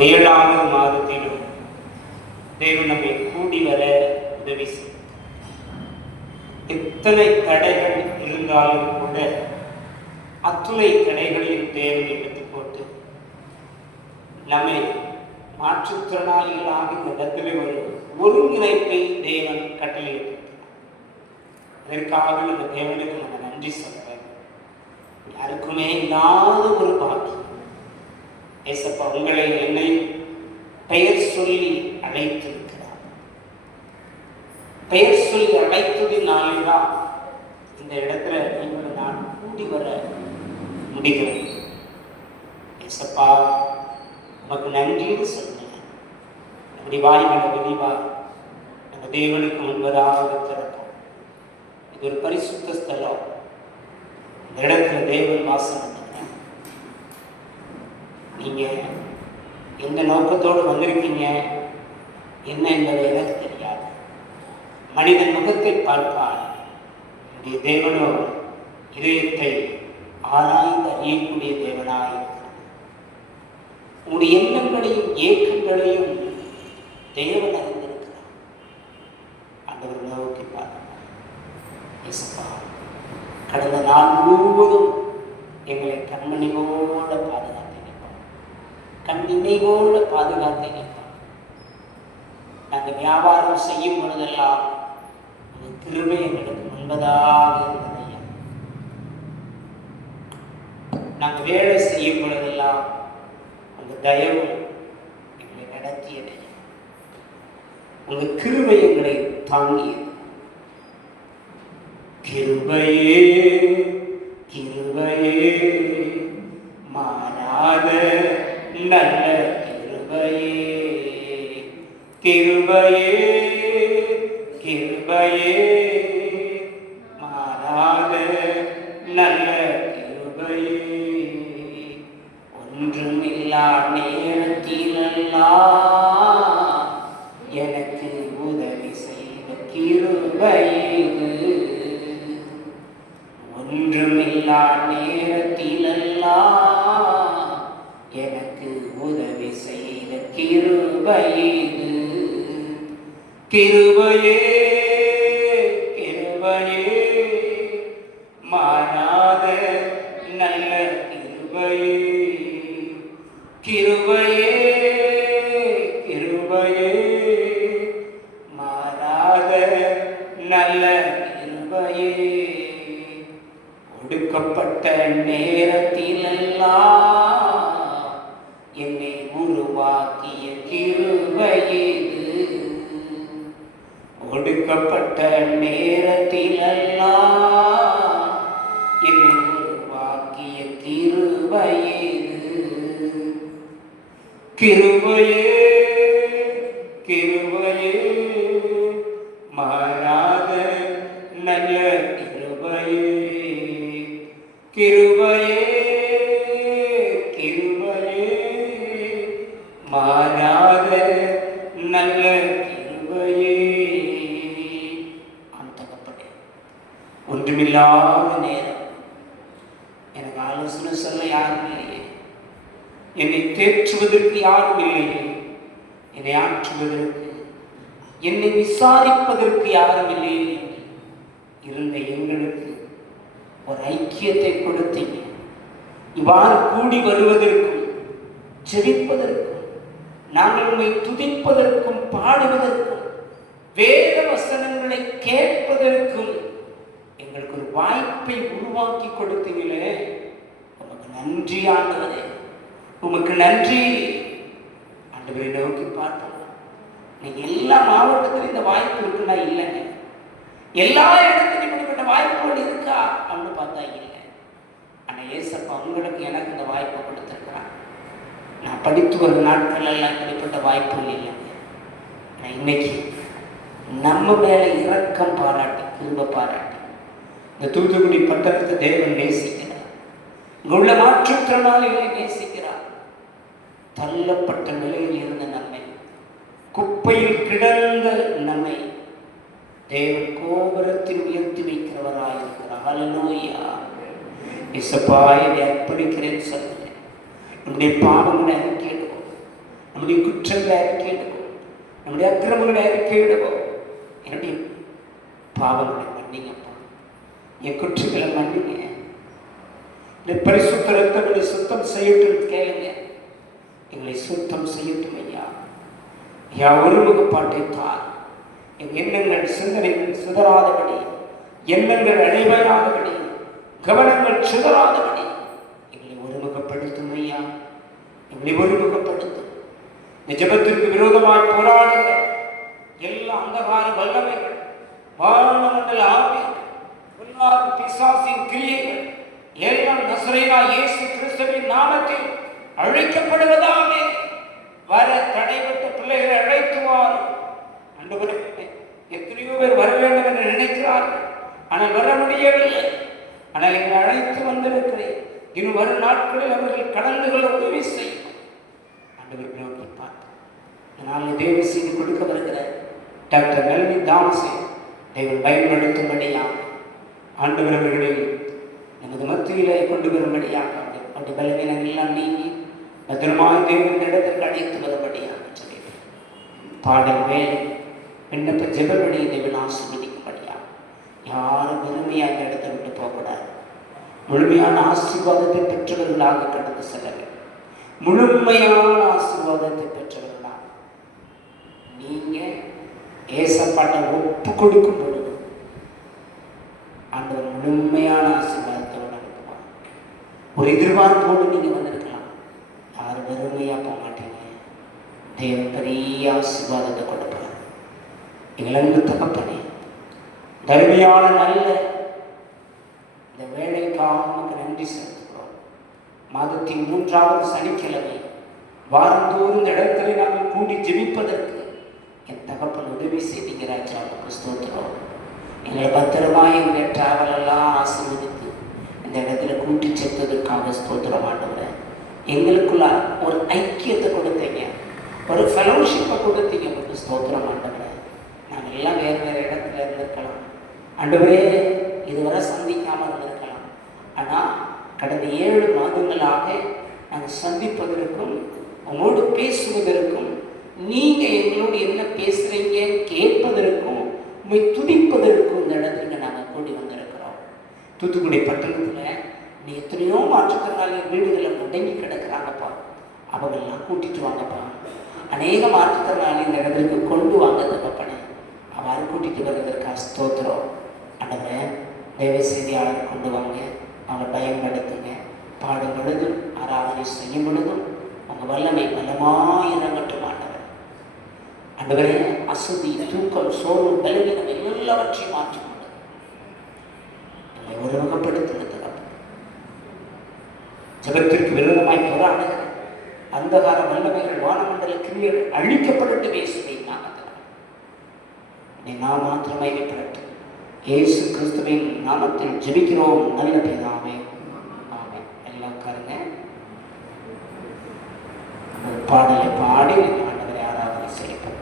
ஏழாவது மாதத்திலும் தேவன் நம்மை கூடி வர உதவி செய்யும். எத்தனை தடைகள் இருந்தாலும் கூட அத்துணை தடைகளையும் தேவன் எடுத்து போட்டு நம்மை மாற்றுத்திறனாளிகளாக இந்த இடத்திலே ஒரு ஒருங்கிணைப்பை தேவன் கட்டளையிட்டார். அதற்காக இந்த தேவனுக்கு நம்ம நன்றி சொல்றேன். யாருக்குமே இல்லாத ஒரு பாக்கியம். ஏசப்பா உங்களை என்னை பெயர் சொல்லி அழைத்திருக்கிறார். பெயர் சொல்லி அழைத்ததினால்தான் இந்த இடத்துல நீங்கள் நான் கூடி வர முடிகிறேன். ஏசப்பா உமக்கு நன்றின்னு சொன்னேன். அப்படி வாய்களை வெளிவா நம்ம தேவனுக்கு முன்பதாக திறப்போம். இது ஒரு பரிசுத்த ஸ்தலம். இந்த இடத்துல தேவன் வாசம் பண்ணுங்க. நீங்க எந்த நோக்கத்தோடு வந்திருக்கீங்க என்ன என்பதை எனக்கு தெரியாது. மனிதன் முகத்தை பார்ப்பான், என்னுடைய தேவனோ இதயத்தை ஆராய்ந்து அறியக்கூடிய தேவனாய் உங்களுடைய எண்ணங்களையும் ஏக்கங்களையும் தேவன் அறிந்திருக்கிறார். ஆண்டவர் நோக்கி பார்க்கிறார். கடந்த நாள் முழுவதும் எங்களை கண்மணிவோட பாதுகாத்து நிற்பார், கண்ணிமைவோட பாதுகாத்து நிற்பார். நாங்கள் வியாபாரம் செய்யும் பொழுதெல்லாம் அந்த கிருபை எங்களுக்கு முன்பதாக இருந்ததையா. நாங்கள் வேலை செய்யும் பொழுதெல்லாம் அந்த தயவு எங்களை நடத்தியதை, உங்கள் கிருபை எங்களை தாங்கியது. கிருபையே கிருபையே மாறாத நல்ல கிருபையே, கிருபையே கிருபையே மாறாத நல்ல கிருபையே, ஒன்றுமில்லா நேரத்திலெல்லாம் எனக்கு உதவி செய்த கிருபையே, ஒன்றுமில்லா நேரத்திலெல்லாம் எனக்கு உதவி செய்த கிருபையே, கிருபையே கிருபையே மாறாத நல்ல கிருபையே, கிருபையே கிருபையே மாறாத நல்ல கிருபையே, ஒடுக்கப்பட்ட நேரத்திலெல்லாம் என்னை உருவாக்கிய கிருபையே, ஒடுக்கப்பட்ட நேரத்திலெல்லாம் என்னை உருவாக்கிய கிருபையே, கிருபையே கிருபையே மாறாத நல்ல கிருபையே, கிருபையே கிருபையே மாறாத நல்ல கிருபையே. தகப்பனே, ஒன்றுமில்லாத நேரம் எனக்கு ஆலோசனை சொல்ல யாரும் இல்லையே, என்னை தேற்றுவதற்கு யாரும் இல்லையே, என்னை ஆற்றுவதற்கு என்னை விசாரிப்பதற்கு யாரும் இல்லையே இருந்த எங்களுக்கு ஒரு ஐக்கியத்தை கொடுத்தீங்க. இவ்வாறு கூடி வருவதற்கும் ஜெபிப்பதற்கும் நாங்கள் உண்மை துதிப்பதற்கும் பாடுவதற்கும் வேத வசனங்களை கேட்பதற்கும் எங்களுக்கு ஒரு வாய்ப்பை உருவாக்கி கொடுத்தீங்களே, உமக்கு நன்றி ஆண்டவரே, உமக்கு நன்றி. ஆண்டவரை நோக்கி பார்த்தோம். நீங்க எல்லா மாவட்டத்திலும் இந்த வாய்ப்பு இருக்குன்னா இல்லைங்க, எல்லா இடத்துலையும் இப்படிப்பட்ட வாய்ப்புகள் இருக்கா அப்படின்னு பார்த்தா இல்லை. ஆனால் ஏசப்பா உங்களுக்கு எனக்கு இந்த வாய்ப்பை கொடுத்துருக்குறான். நான் படித்து வரும் நாட்கள் எல்லாம் இப்படிப்பட்ட வாய்ப்புகள் இல்லைங்க. ஆனால் இன்னைக்கு நம்ம மேலே இரக்கம் பாராட்டி கிருபை பாராட்டி இந்த தூத்துக்குடி பட்டணத்தை தேவன் நேசிக்கிறார். இங்குள்ள மாற்றுத்திறனாளிகளை நேசிக்கிறார். தள்ளப்பட்ட நிலையில் இருந்த நம்மை, குப்பையில் கிடந்த நம்மை தேவன் கோபுரத்தில் உயர்த்தி வைக்கிறவராயிருக்கிறார். ஹல்லேலூயா. இயேசுப்பா, என்னை அர்ப்பணிக்கிறேன்னு சொல்லுங்க. நம்முடைய பாவங்களை அறிக்கையிடுவோம். நம்முடைய குற்றங்களை அறிக்கையிடுவோம், நம்முடைய அக்கிரமங்களை அறிக்கையிடுவோம். என்னுடைய பாவங்களை மன்னிங்கப்பா, என் குற்றங்களை மன்னிங்க, இந்த பரிசுத்த ரத்தங்களை சுத்தம் செய்யட்டும் கேளுங்க. எங்களை சுத்தம் செய்யட்டும் ஐயா. ஐயா, ஒருமுகப்பாட்டை தார். என் எண்ணங்கள் சிந்தனைகள் சிதறாதபடி, எண்ணங்கள் அழைவராதபடி, கவனங்கள் சிதறாதபடி எங்களை ஒருமுகப்படுத்தும் ஐயா. எங்களை ஒருமுகப்படுத்தும். இந்த ஜெபத்திற்கு விரோதமாய் போராடுங்க எல்லா அந்தகார வல்லமைகள், வானமண்டல ஆவிகள், பொல்லாத பிசாசின் கிரியைகள் எல்லாம் நசரேயனாகிய இயேசு கிறிஸ்துவின் நாமத்தில் அழைக்கப்படுவதாக. வர தடைப்பட்ட பிள்ளைகளை அழைத்துவார். ஆண்டவரே, எத்தனையோ பேர் வர வேண்டும் என்று நினைக்கிறார்கள், ஆனால் வர முடியவில்லை. ஆனால் எங்களை அழைத்து வந்திருக்கிறேன். இன்னும் வரும் நாட்களில் அவர்கள் கடந்து கொள்ள உதவி செய்யும். ஆண்டவர் நோக்கி பார்த்து இதனால் தேவ செய்து கொடுக்க வருகிற டாக்டர் நளினி தாமஸை தேவன் பயன்படுத்தும்படியாக ஆண்டவர் அவர்களை நமது மத்தியிலே கொண்டு வரும்படியாக அவருடைய பலவீனங்கள் எல்லாம் நீங்கி பத்திரமாய் தேவன் இடத்திற்கு அழைத்து வரும்படியாக சொல்லிட்டு பாடல் வேலை விண்ணப்ப ஜெபவழியை தேவன் ஆசீர்வதிக்கும்படியாக யாரும் முழுமையாக இடத்தை விட்டு போகக்கூடாது. முழுமையான ஆசீர்வாதத்தை பெற்றவர்களாக கடந்து செல்ல வேண்டும். முழுமையான ஆசீர்வாதத்தை பெற்றவர்களாக நீங்க ஏசப்பாட்டை ஒப்பு கொடுக்கும் பொழுது ஆண்டவர் முழுமையான ஆசீர்வாதத்தை நடத்துவார். ஒரு எதிர்பார்ப்போடு நீங்க வந்திருக்கலாம், யாரும் வெறுமையா போக மாட்டீங்க. தேவன் பெரிய ஆசீர்வாதத்தை கொடுப்பார். இளங்கு தகப்பனே, தருமையான நல்ல இந்த வேலைக்காக நமக்கு நன்றி செலுத்துகிறோம். மாதத்தின் 3வது சனிக்கிழமை வாரந்தோறும் இந்த இடத்துல நாங்கள் கூடி ஜெபிப்பதற்கு என் தகப்பன் உதவி செய்தீங்க ராஜா. ஸ்தோத்திரம். எங்களை பத்திரமாக எங்களுடைய டிராவல் எல்லாம் ஆசீர்வதித்து இந்த இடத்துல கூட்டி சேர்த்ததற்காக ஸ்தோத்திரம் ஆண்டவரே. எங்களுக்குள்ள ஒரு ஐக்கியத்தை கொடுத்தீங்க, ஒரு ஃபெலோஷிப்பை கொடுத்தீங்க. உங்களுக்கு ஸ்தோத்திரம் ஆண்டவரே. நாங்கள் எல்லாம் வேறு வேறு இடத்துல இருந்திருக்கலாம் ஆண்டவரே, இதுவரை சந்திக்காமல் இருந்திருக்கலாம். ஆனால் கடந்த 7 மாதங்களாக நாங்கள் சந்திப்பதற்கும் உங்களோடு பேசுவதற்கும் நீங்கள் எங்களோடு என்ன பேசுகிறீங்கன்னு கேட்பதற்கும் உண்மை துதிப்பதற்கும் இந்த இடத்துல நாங்கள் கூடி வந்திருக்கிறோம். தூத்துக்குடி பட்டணத்தில் நீ எத்தனையோ மாற்றுத்திறனாளிகள் வீடுகளில் முடங்கி கிடக்கிறாங்கப்பா, அவங்களெல்லாம் கூட்டிட்டு வாங்கப்பா. அநேக மாற்றுத்திறனாளி இந்த இடத்துக்கு கொண்டு வாங்க தகப்பனே. அவ்வாறு கூட்டிகிட்டு வருவதற்காக ஸ்தோத்திரம் ஆண்டவரே. தேவ செய்தியாளர் கொண்டு வாங்க, அவங்க பயன்படுத்துங்க. பாடும் பொழுதும் ஆராதனை செய்யும் பொழுதும் உங்கள் வல்லமை பலமாக இறங்கட்டும் ஆண்டவர். ஆண்டவரே, அசதி, தூக்கம், சோர்வு, பலவீனம் எல்லாவற்றையும் மாற்றிக்கொண்டு என்னை ஒருமுகப்படுத்துங்க தகப்பனே. ஜெபத்திற்கு விரோதமாய் போராடுகிற அந்தகார வல்லமைகள், வானமண்டல கிரியைகள் அழிக்கப்படட்டும் இயேசுவின் நாமத்தில். நான் மாத்திரமே பெறட்டும். இயேசு கிறிஸ்துவின் நாமத்தில் ஜெபிக்கிறோம் நல்ல பிதாவே, ஆமென். எல்லாம் உட்காருங்க. பாடலை பாடி ஆண்டவரை ஆராதனை செய்யப்படுவோம்.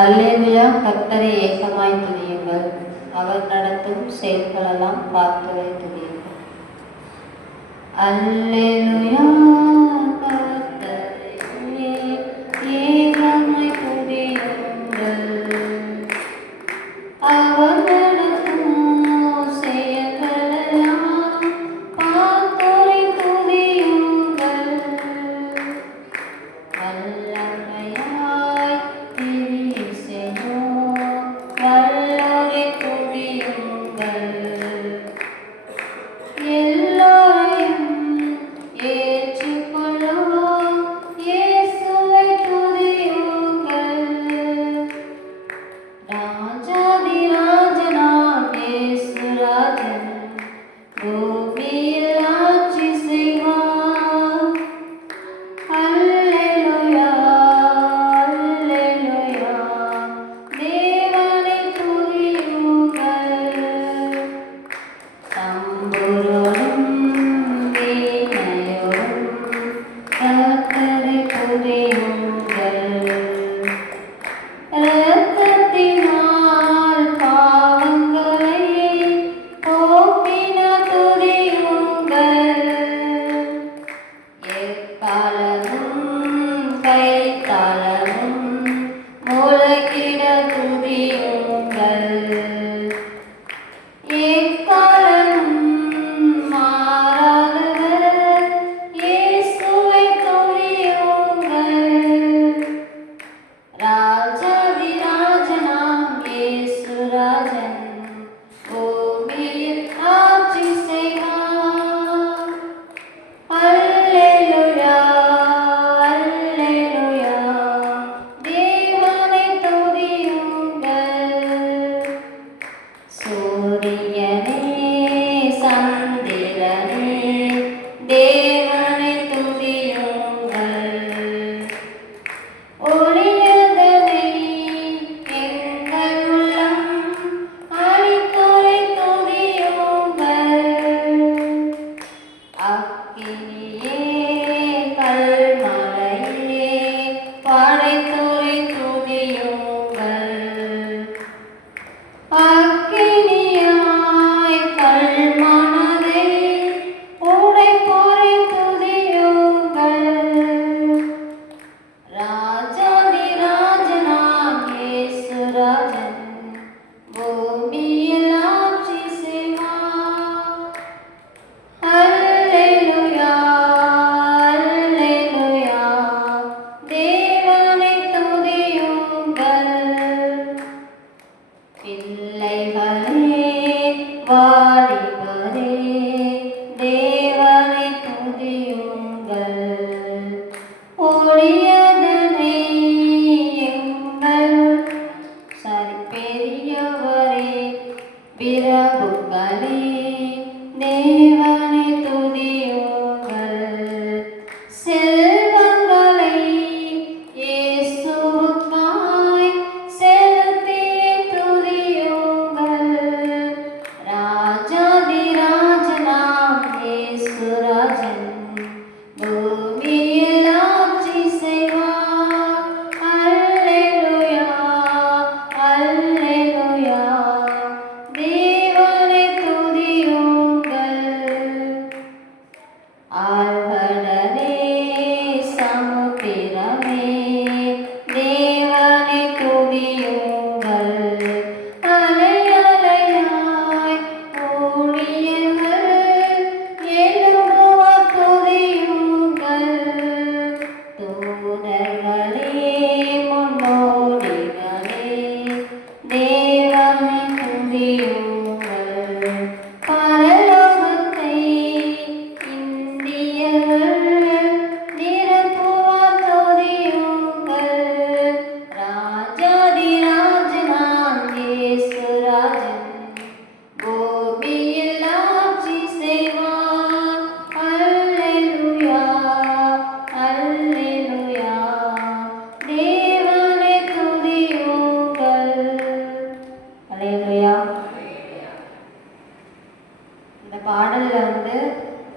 அல்லேலூயா. கர்த்தரை ஏகமாய் துதியுங்கள், அவர் நடத்தும் செயல்களெல்லாம் பார்த்து துதியுங்கள். அல்லேலூயா. கர்த்தரை ஏகமாய் துதியுங்கள், அவர் நடத்தும் செயல்களெல்லாம் பார்த்து துதியுங்கள். வல்லமையாய் எல்லோரையும் ஏற்றி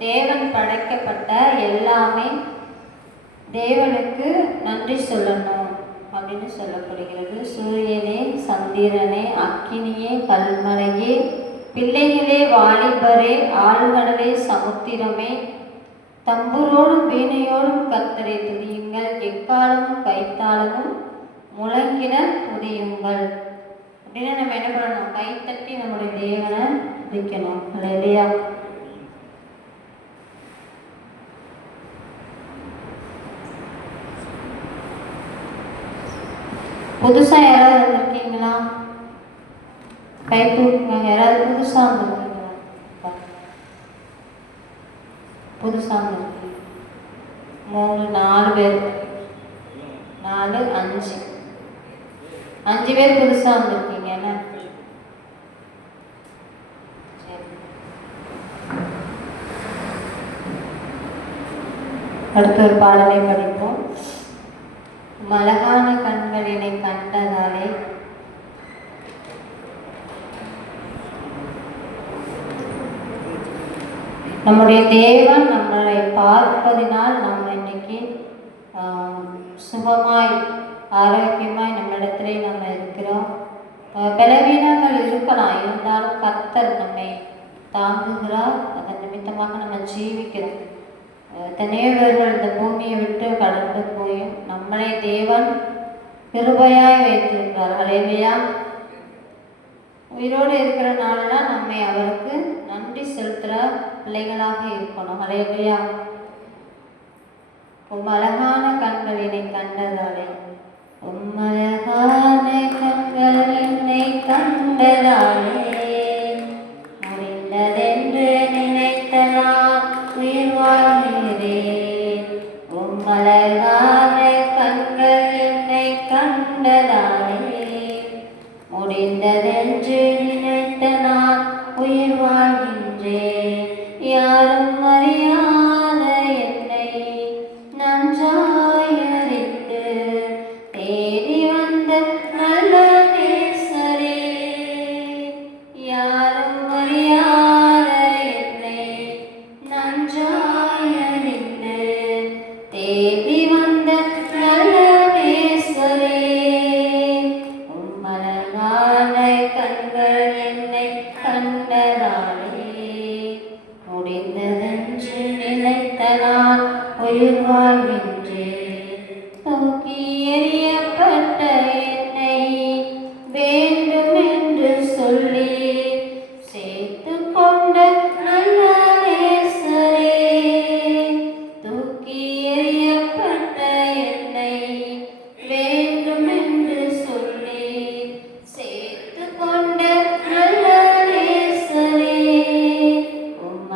தேவன் படைக்கப்பட்ட எல்லாமே தேவனுக்கு நன்றி சொல்லணும் அப்படின்னு சொல்லப்படுகிறது. சூரியனே, சந்திரனே, அக்கினியே, கல்மலையே, பிள்ளைகளே, வாலிபரே, ஆழ்கடலே, சமுத்திரமே, தம்புரோடும் வீணையோடும் கர்த்தரை துதியுங்கள், எக்காலமும் கைத்தாளமும் முழங்கிட துதியுங்கள் அப்படின்னு நம்ம என்ன பண்ணணும்? கைத்தட்டி நம்முடைய தேவனை துதிக்கணும். அல்லேலூயா. புதுசா யாராவது வந்திருக்கீங்களா? கை தூக்குங்க. யாராவது புதுசா வந்திருக்கீங்களா? புதுசா வந்திருக்கீங்க 3 4 பேர், 4 5 பேர் புதுசா வந்திருக்கீங்க. என்ன அடுத்த ஒரு பாடலை படிப்போம். அழகான கண்கள் என்னை கண்டதாலே நம்முடைய தேவன் நம்மளை பார்ப்பதினால் நம்ம இன்னைக்கு சுகமாய் ஆரோக்கியமாய் நம்மிடத்திலே நம்ம இருக்கிறோம். பலவீனங்கள் இருக்கலாம், இருந்தாலும் கர்த்தர் நம்மை தாங்குகிறார். அதன் நிமித்தமாக நம்ம ஜீவிக்கிறோம். எத்தனையோ பேர்கள் இந்த பூமியை விட்டு கடந்து போயும் நம்மளை தேவன் கிருபையாய் வைத்திருக்கிறார். அல்லேலூயா. உயிரோடு இருக்கிறனால தான் நம்மை அவருக்கு நன்றி செலுத்துகிற பிள்ளைகளாக இருக்கணும். அல்லேலூயா. அழகான கண்கள் என்னை கண்டதாலே, அழகான கண்கள் என்னை கண்டதாலே, முடிந்ததென்று நினைத்த நான் உயிர் வாழ்கிறேன். அழகான கண்கள் என்னை கண்டதாலே, முடிந்ததென்று நினைத்த நான் உயிர் வாழ்கின்றேன். யாரும் அறியாத என்னை நன்றாய் அறிந்து தேடி வந்த நல்ல நேசரே, யாரும் அறியாத என்னை நன்றாய் அறிந்து தேடி வந்த நல்ல நேசரே, அழகான கண்கள் என்னை கண்டதாலே, முடிந்ததென்று நினைத்த நான் உயிர் வாழ்கின்றேன். தூக்கி எறியப்பட்ட என்னை வேண்டும் என்று சொல்லி சேர்த்து கொண்ட நல்ல நேசரே, தூக்கி எறியப்பட்ட என்னை வேண்டும் என்று சொல்லி சேர்த்து கொண்ட நல்ல நேசரே,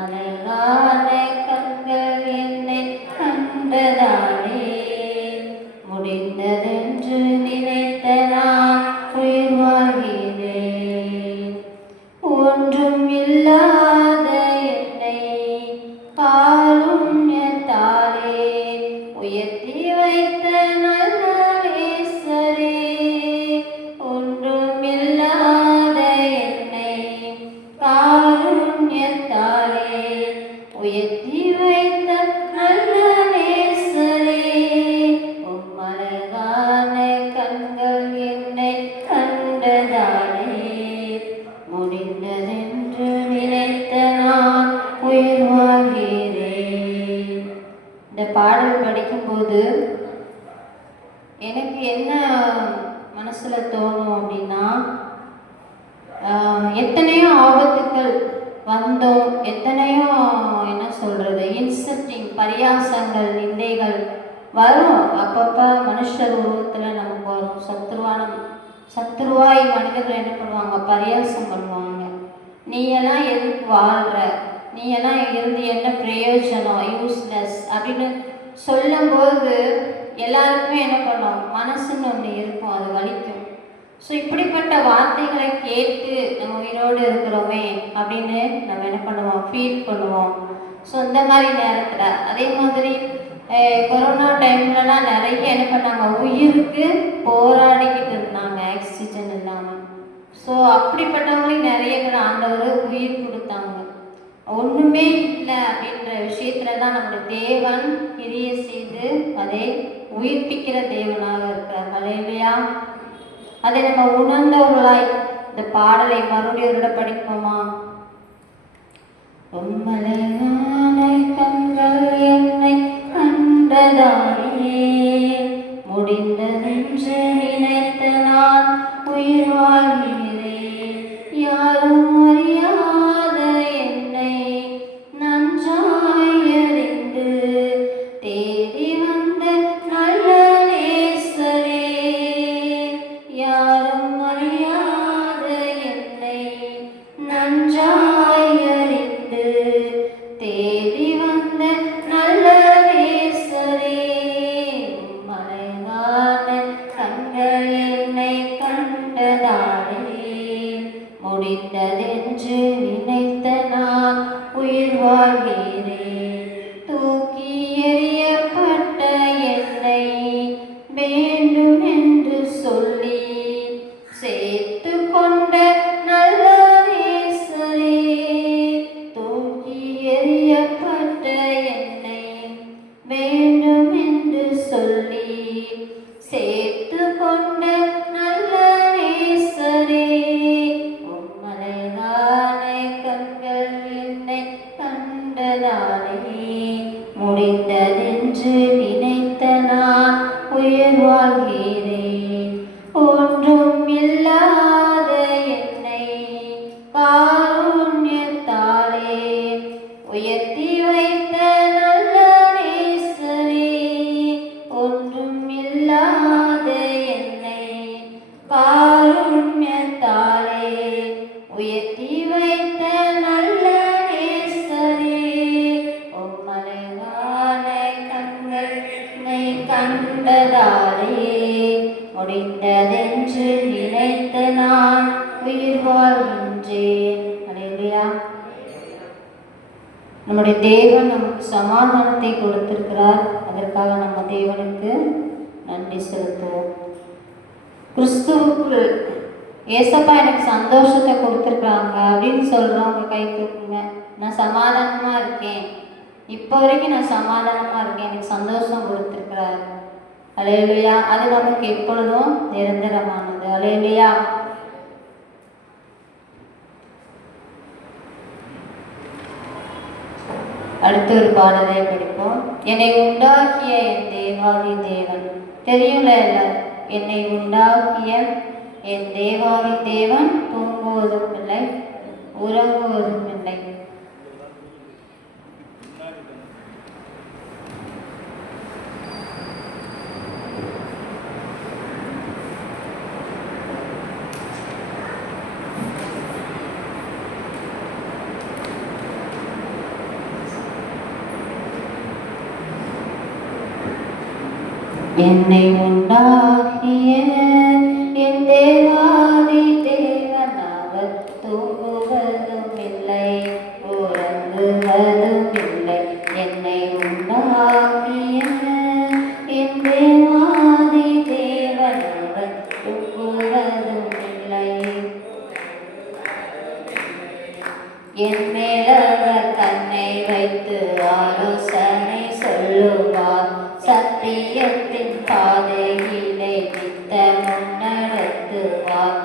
அழகான கண்கள் என்னை கண்டதாலே, முடிந்ததென்று நினைத்த நான் உயிர் வாழ்கிறேன். ஒன்றும் இல்லாத என்னை காருண்யத்தாலே உயர்த்தி வைத்த நல்ல நேசரே, ஒன்றும் இல்லாத என்னை காருண்யத்தாலே உயர்த்தி வைத்த நல்ல நேசரே, அழகான கண்கள் என்னை கண்டதாலே, முடிந்ததென்று நினைத்த நான் உயிர் வாழ்கிறேன். இந்த பாடல் படிக்கும்போது எனக்கு என்ன மனசுல தோணும் அப்படின்னா, எத்தனையோ ஆபத்துக்கள் வந்தோம், எத்தனையோ என்ன சொல்றது இன்சல்ட்டிங் பரியாசங்கள் நிந்தைகள் வரும். அப்பப்போ மனுஷர் உருவத்தில் நமக்கு வரும். சத்துருவாய் மனிதர்கள் என்ன பண்ணுவாங்க? பரியாசம் பண்ணுவாங்க. நீ எல்லாம் எதுக்கு வாழ்கிற, நீ எல்லாம் இருந்து என்ன பிரயோஜனம், யூஸ்லெஸ் அப்படின்னு சொல்லும்போது எல்லாருக்குமே என்ன பண்ணும்? மனசுன்னு ஒன்று இருக்கும், அது வலிக்கும். ஸோ இப்படிப்பட்ட வார்த்தைகளை கேட்டு நம்ம உயிரோடு இருக்கிறோமே அப்படின்னு நம்ம என்ன பண்ணுவோம்? ஃபீல் பண்ணுவோம். ஸோ இந்த மாதிரி நேரத்தில் அதே மாதிரி கொரோனா டைம்லலாம் நிறைய என்ன பண்ணாங்க? உயிருக்கு போராடிக்கிட்டு இருந்தாங்க, ஆக்சிஜன் இல்லாமல். ஸோ அப்படிப்பட்டவங்களையும் நிறைய பேர் ஆண்டவர் உயிர் கொடுத்தாங்க. ஒன்றுமே இல்லை அப்படின்ற இடத்துலலாம் நம்முடைய தேவன் கிரியை செய்து அதை உயிர்ப்பிக்கிற தேவனாக இருக்கிறார். ஹல்லேலூயா. அதை நம்ம உணர்ந்தவர்களாய் இந்த பாடலை மறுபடியும் ஒரு படிப்போமா? உம்மலையான கண்கள் என்னை கண்டதாலே முடிந்ததென்று நினைத்த நான் உயிர் வாழ்கிறேன். யாரும் அறியாத என்னை நன்றாய் அறிந்து தேடி வந்த நல்ல நேசரே. யாரும் அறியாத என்னை நன்றாய் அறிந்து தேடி வந்த நல்ல நேசரே. மலைவான கண்கள் என்னை கண்டதாலே முடிந்ததென்று நினைத்த நான் உயிர் வாழ்கிறேன். தூக்கி எறியப்பட்ட என்னை வேண்டும் என்று சொல்லி சேர்த்து கொண்ட நல்ல நேசரே. தூக்கி எறியப்பட்ட என்னை வேண்டும் என்று சொல்லி சேர்த்து கொண்ட நல்ல நேசரே. உம்மலைதான கண்கள் என்னை கண்டதாலே முடிந்ததென்று நினைத்த நான் உயிர் வாழ்கிறேன். ஒன்றும் இல்லாத என்னை காருண்யத்தாலே உயர்த்தி வைத்த நல்ல நேசரே. ஒன்றும் இல்லாத என்னை காருண்யத்தாலே உயர்த்தி வைத்த நல்ல நேசரே. உம்மலைவான கண்கள் என்னை கண்டதாலே முடிந்ததென்று நினைத்த நான் உயிர் வாழ்கின்றேன். ஹல்லேலூயா. நம்முடைய தேவன் நமக்கு சமாதானத்தை கொடுத்திருக்கிறார். அதற்காக நம்ம தேவனுக்கு நன்றி செலுத்துவோம். கிறிஸ்துவுக்குள் ஏசப்பா எனக்கு சந்தோஷத்தை கொடுத்துருக்குறாங்க அப்படின்னு சொல்கிறவங்க கை தூக்குங்க. நான் சமாதானமாக இருக்கேன், இப்போ வரைக்கும் நான் சமாதானமாக இருக்கேன், எனக்கு சந்தோஷம் கொடுத்துருக்கிறார். ஹல்லேலூயா. அது நமக்கு எப்பொழுதும் நிரந்தரமானது. ஹல்லேலூயா. அடுத்த ஒரு பாடலை படிப்போம். என்னை உண்டாக்கிய என் தேவாதி தேவன். தெரியும்ல எல்லாரும், என்னை உண்டாக்கிய என் தேவாதி தேவன் தூங்குவதும் இல்லை உறங்குவதும் இல்லை. என்னை உண்டாக்கிய என் தேவாதி தேவன் அவர் தூங்குவதும் இல்லை உறங்குவதும் இல்லை. என்னை உண்டாக்கிய என் தேவாதி தேவன் அவர் தூங்குவதும் இல்லை. என் மேலவர் கண்ணை வைத்து ஆலோசனை சொல்லுவார். சத்தியத்தின் பாதையிலே நித்தமும் நடத்துவார்.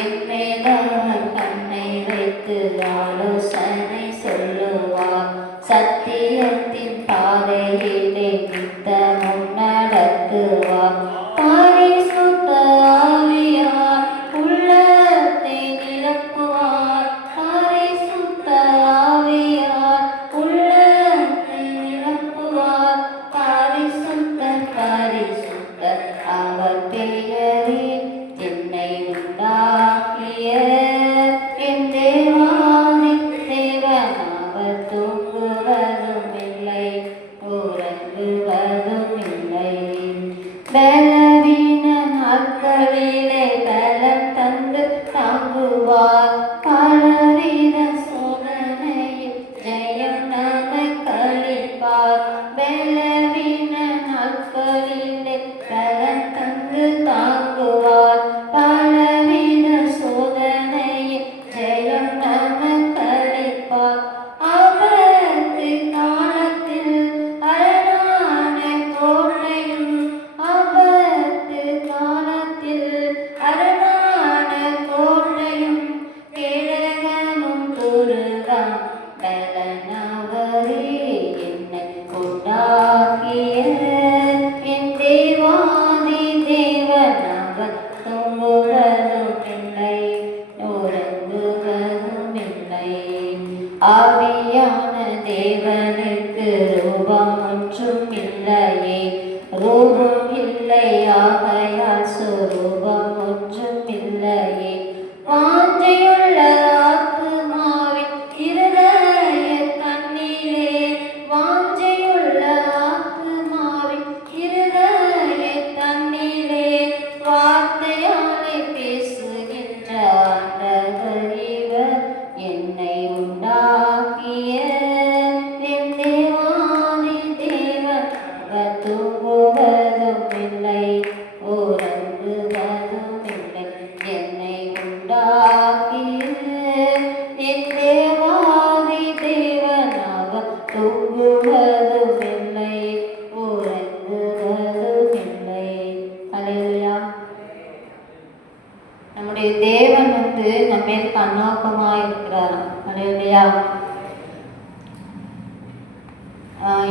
என் மேலவர் கண்ணை வைத்து ஆலோசனை சொல்லுவார். சத்தியத்தின் பாதையிலே நித்தமும் நடத்துவார். பரிசுத்த ஆவியார் உள்ளத்தை நிரப்புவார். பரிசுத்த ஆவியார் உள்ளத்தை நிரப்புவார். பரிசுத்தர் பரிசுத்தர் அவர் பெயரில் என்னை உண்டாக்கிய என் தேவாதி தேவன் அவர் தூங்குவதும் இல்லை சொரூபம் ஒன்றும் இல்லையே, ரூபம் இல்லை ஆகையால் சொரூபம் ஒன்றும் இல்லையே. வாஞ்சையுள்ள ஆத்துமாவின் இருதய கண்ணிலே, வாஞ்சையுள்ள ஆத்துமாவின் இருதய கண்ணிலே, வார்த்தையாலே பேசுகின்ற ஆண்டவர் இவர், என்னை உண்டாக்கிய என் தேவாதி தேவன். அவர் தூங்குவதும் இல்லை, உறங்குவதும் இல்லை, என்னை உண்டாக்கிய என் தேவாதி தேவன். அவர் தூங்குவதும் இல்லை, உறங்குவதும் இல்லை. அல்லேலூயா. நம்முடைய தேவன் நம்ம மேல் கண்ணோக்கமாக இருக்கிறார். அல்லேலூயா.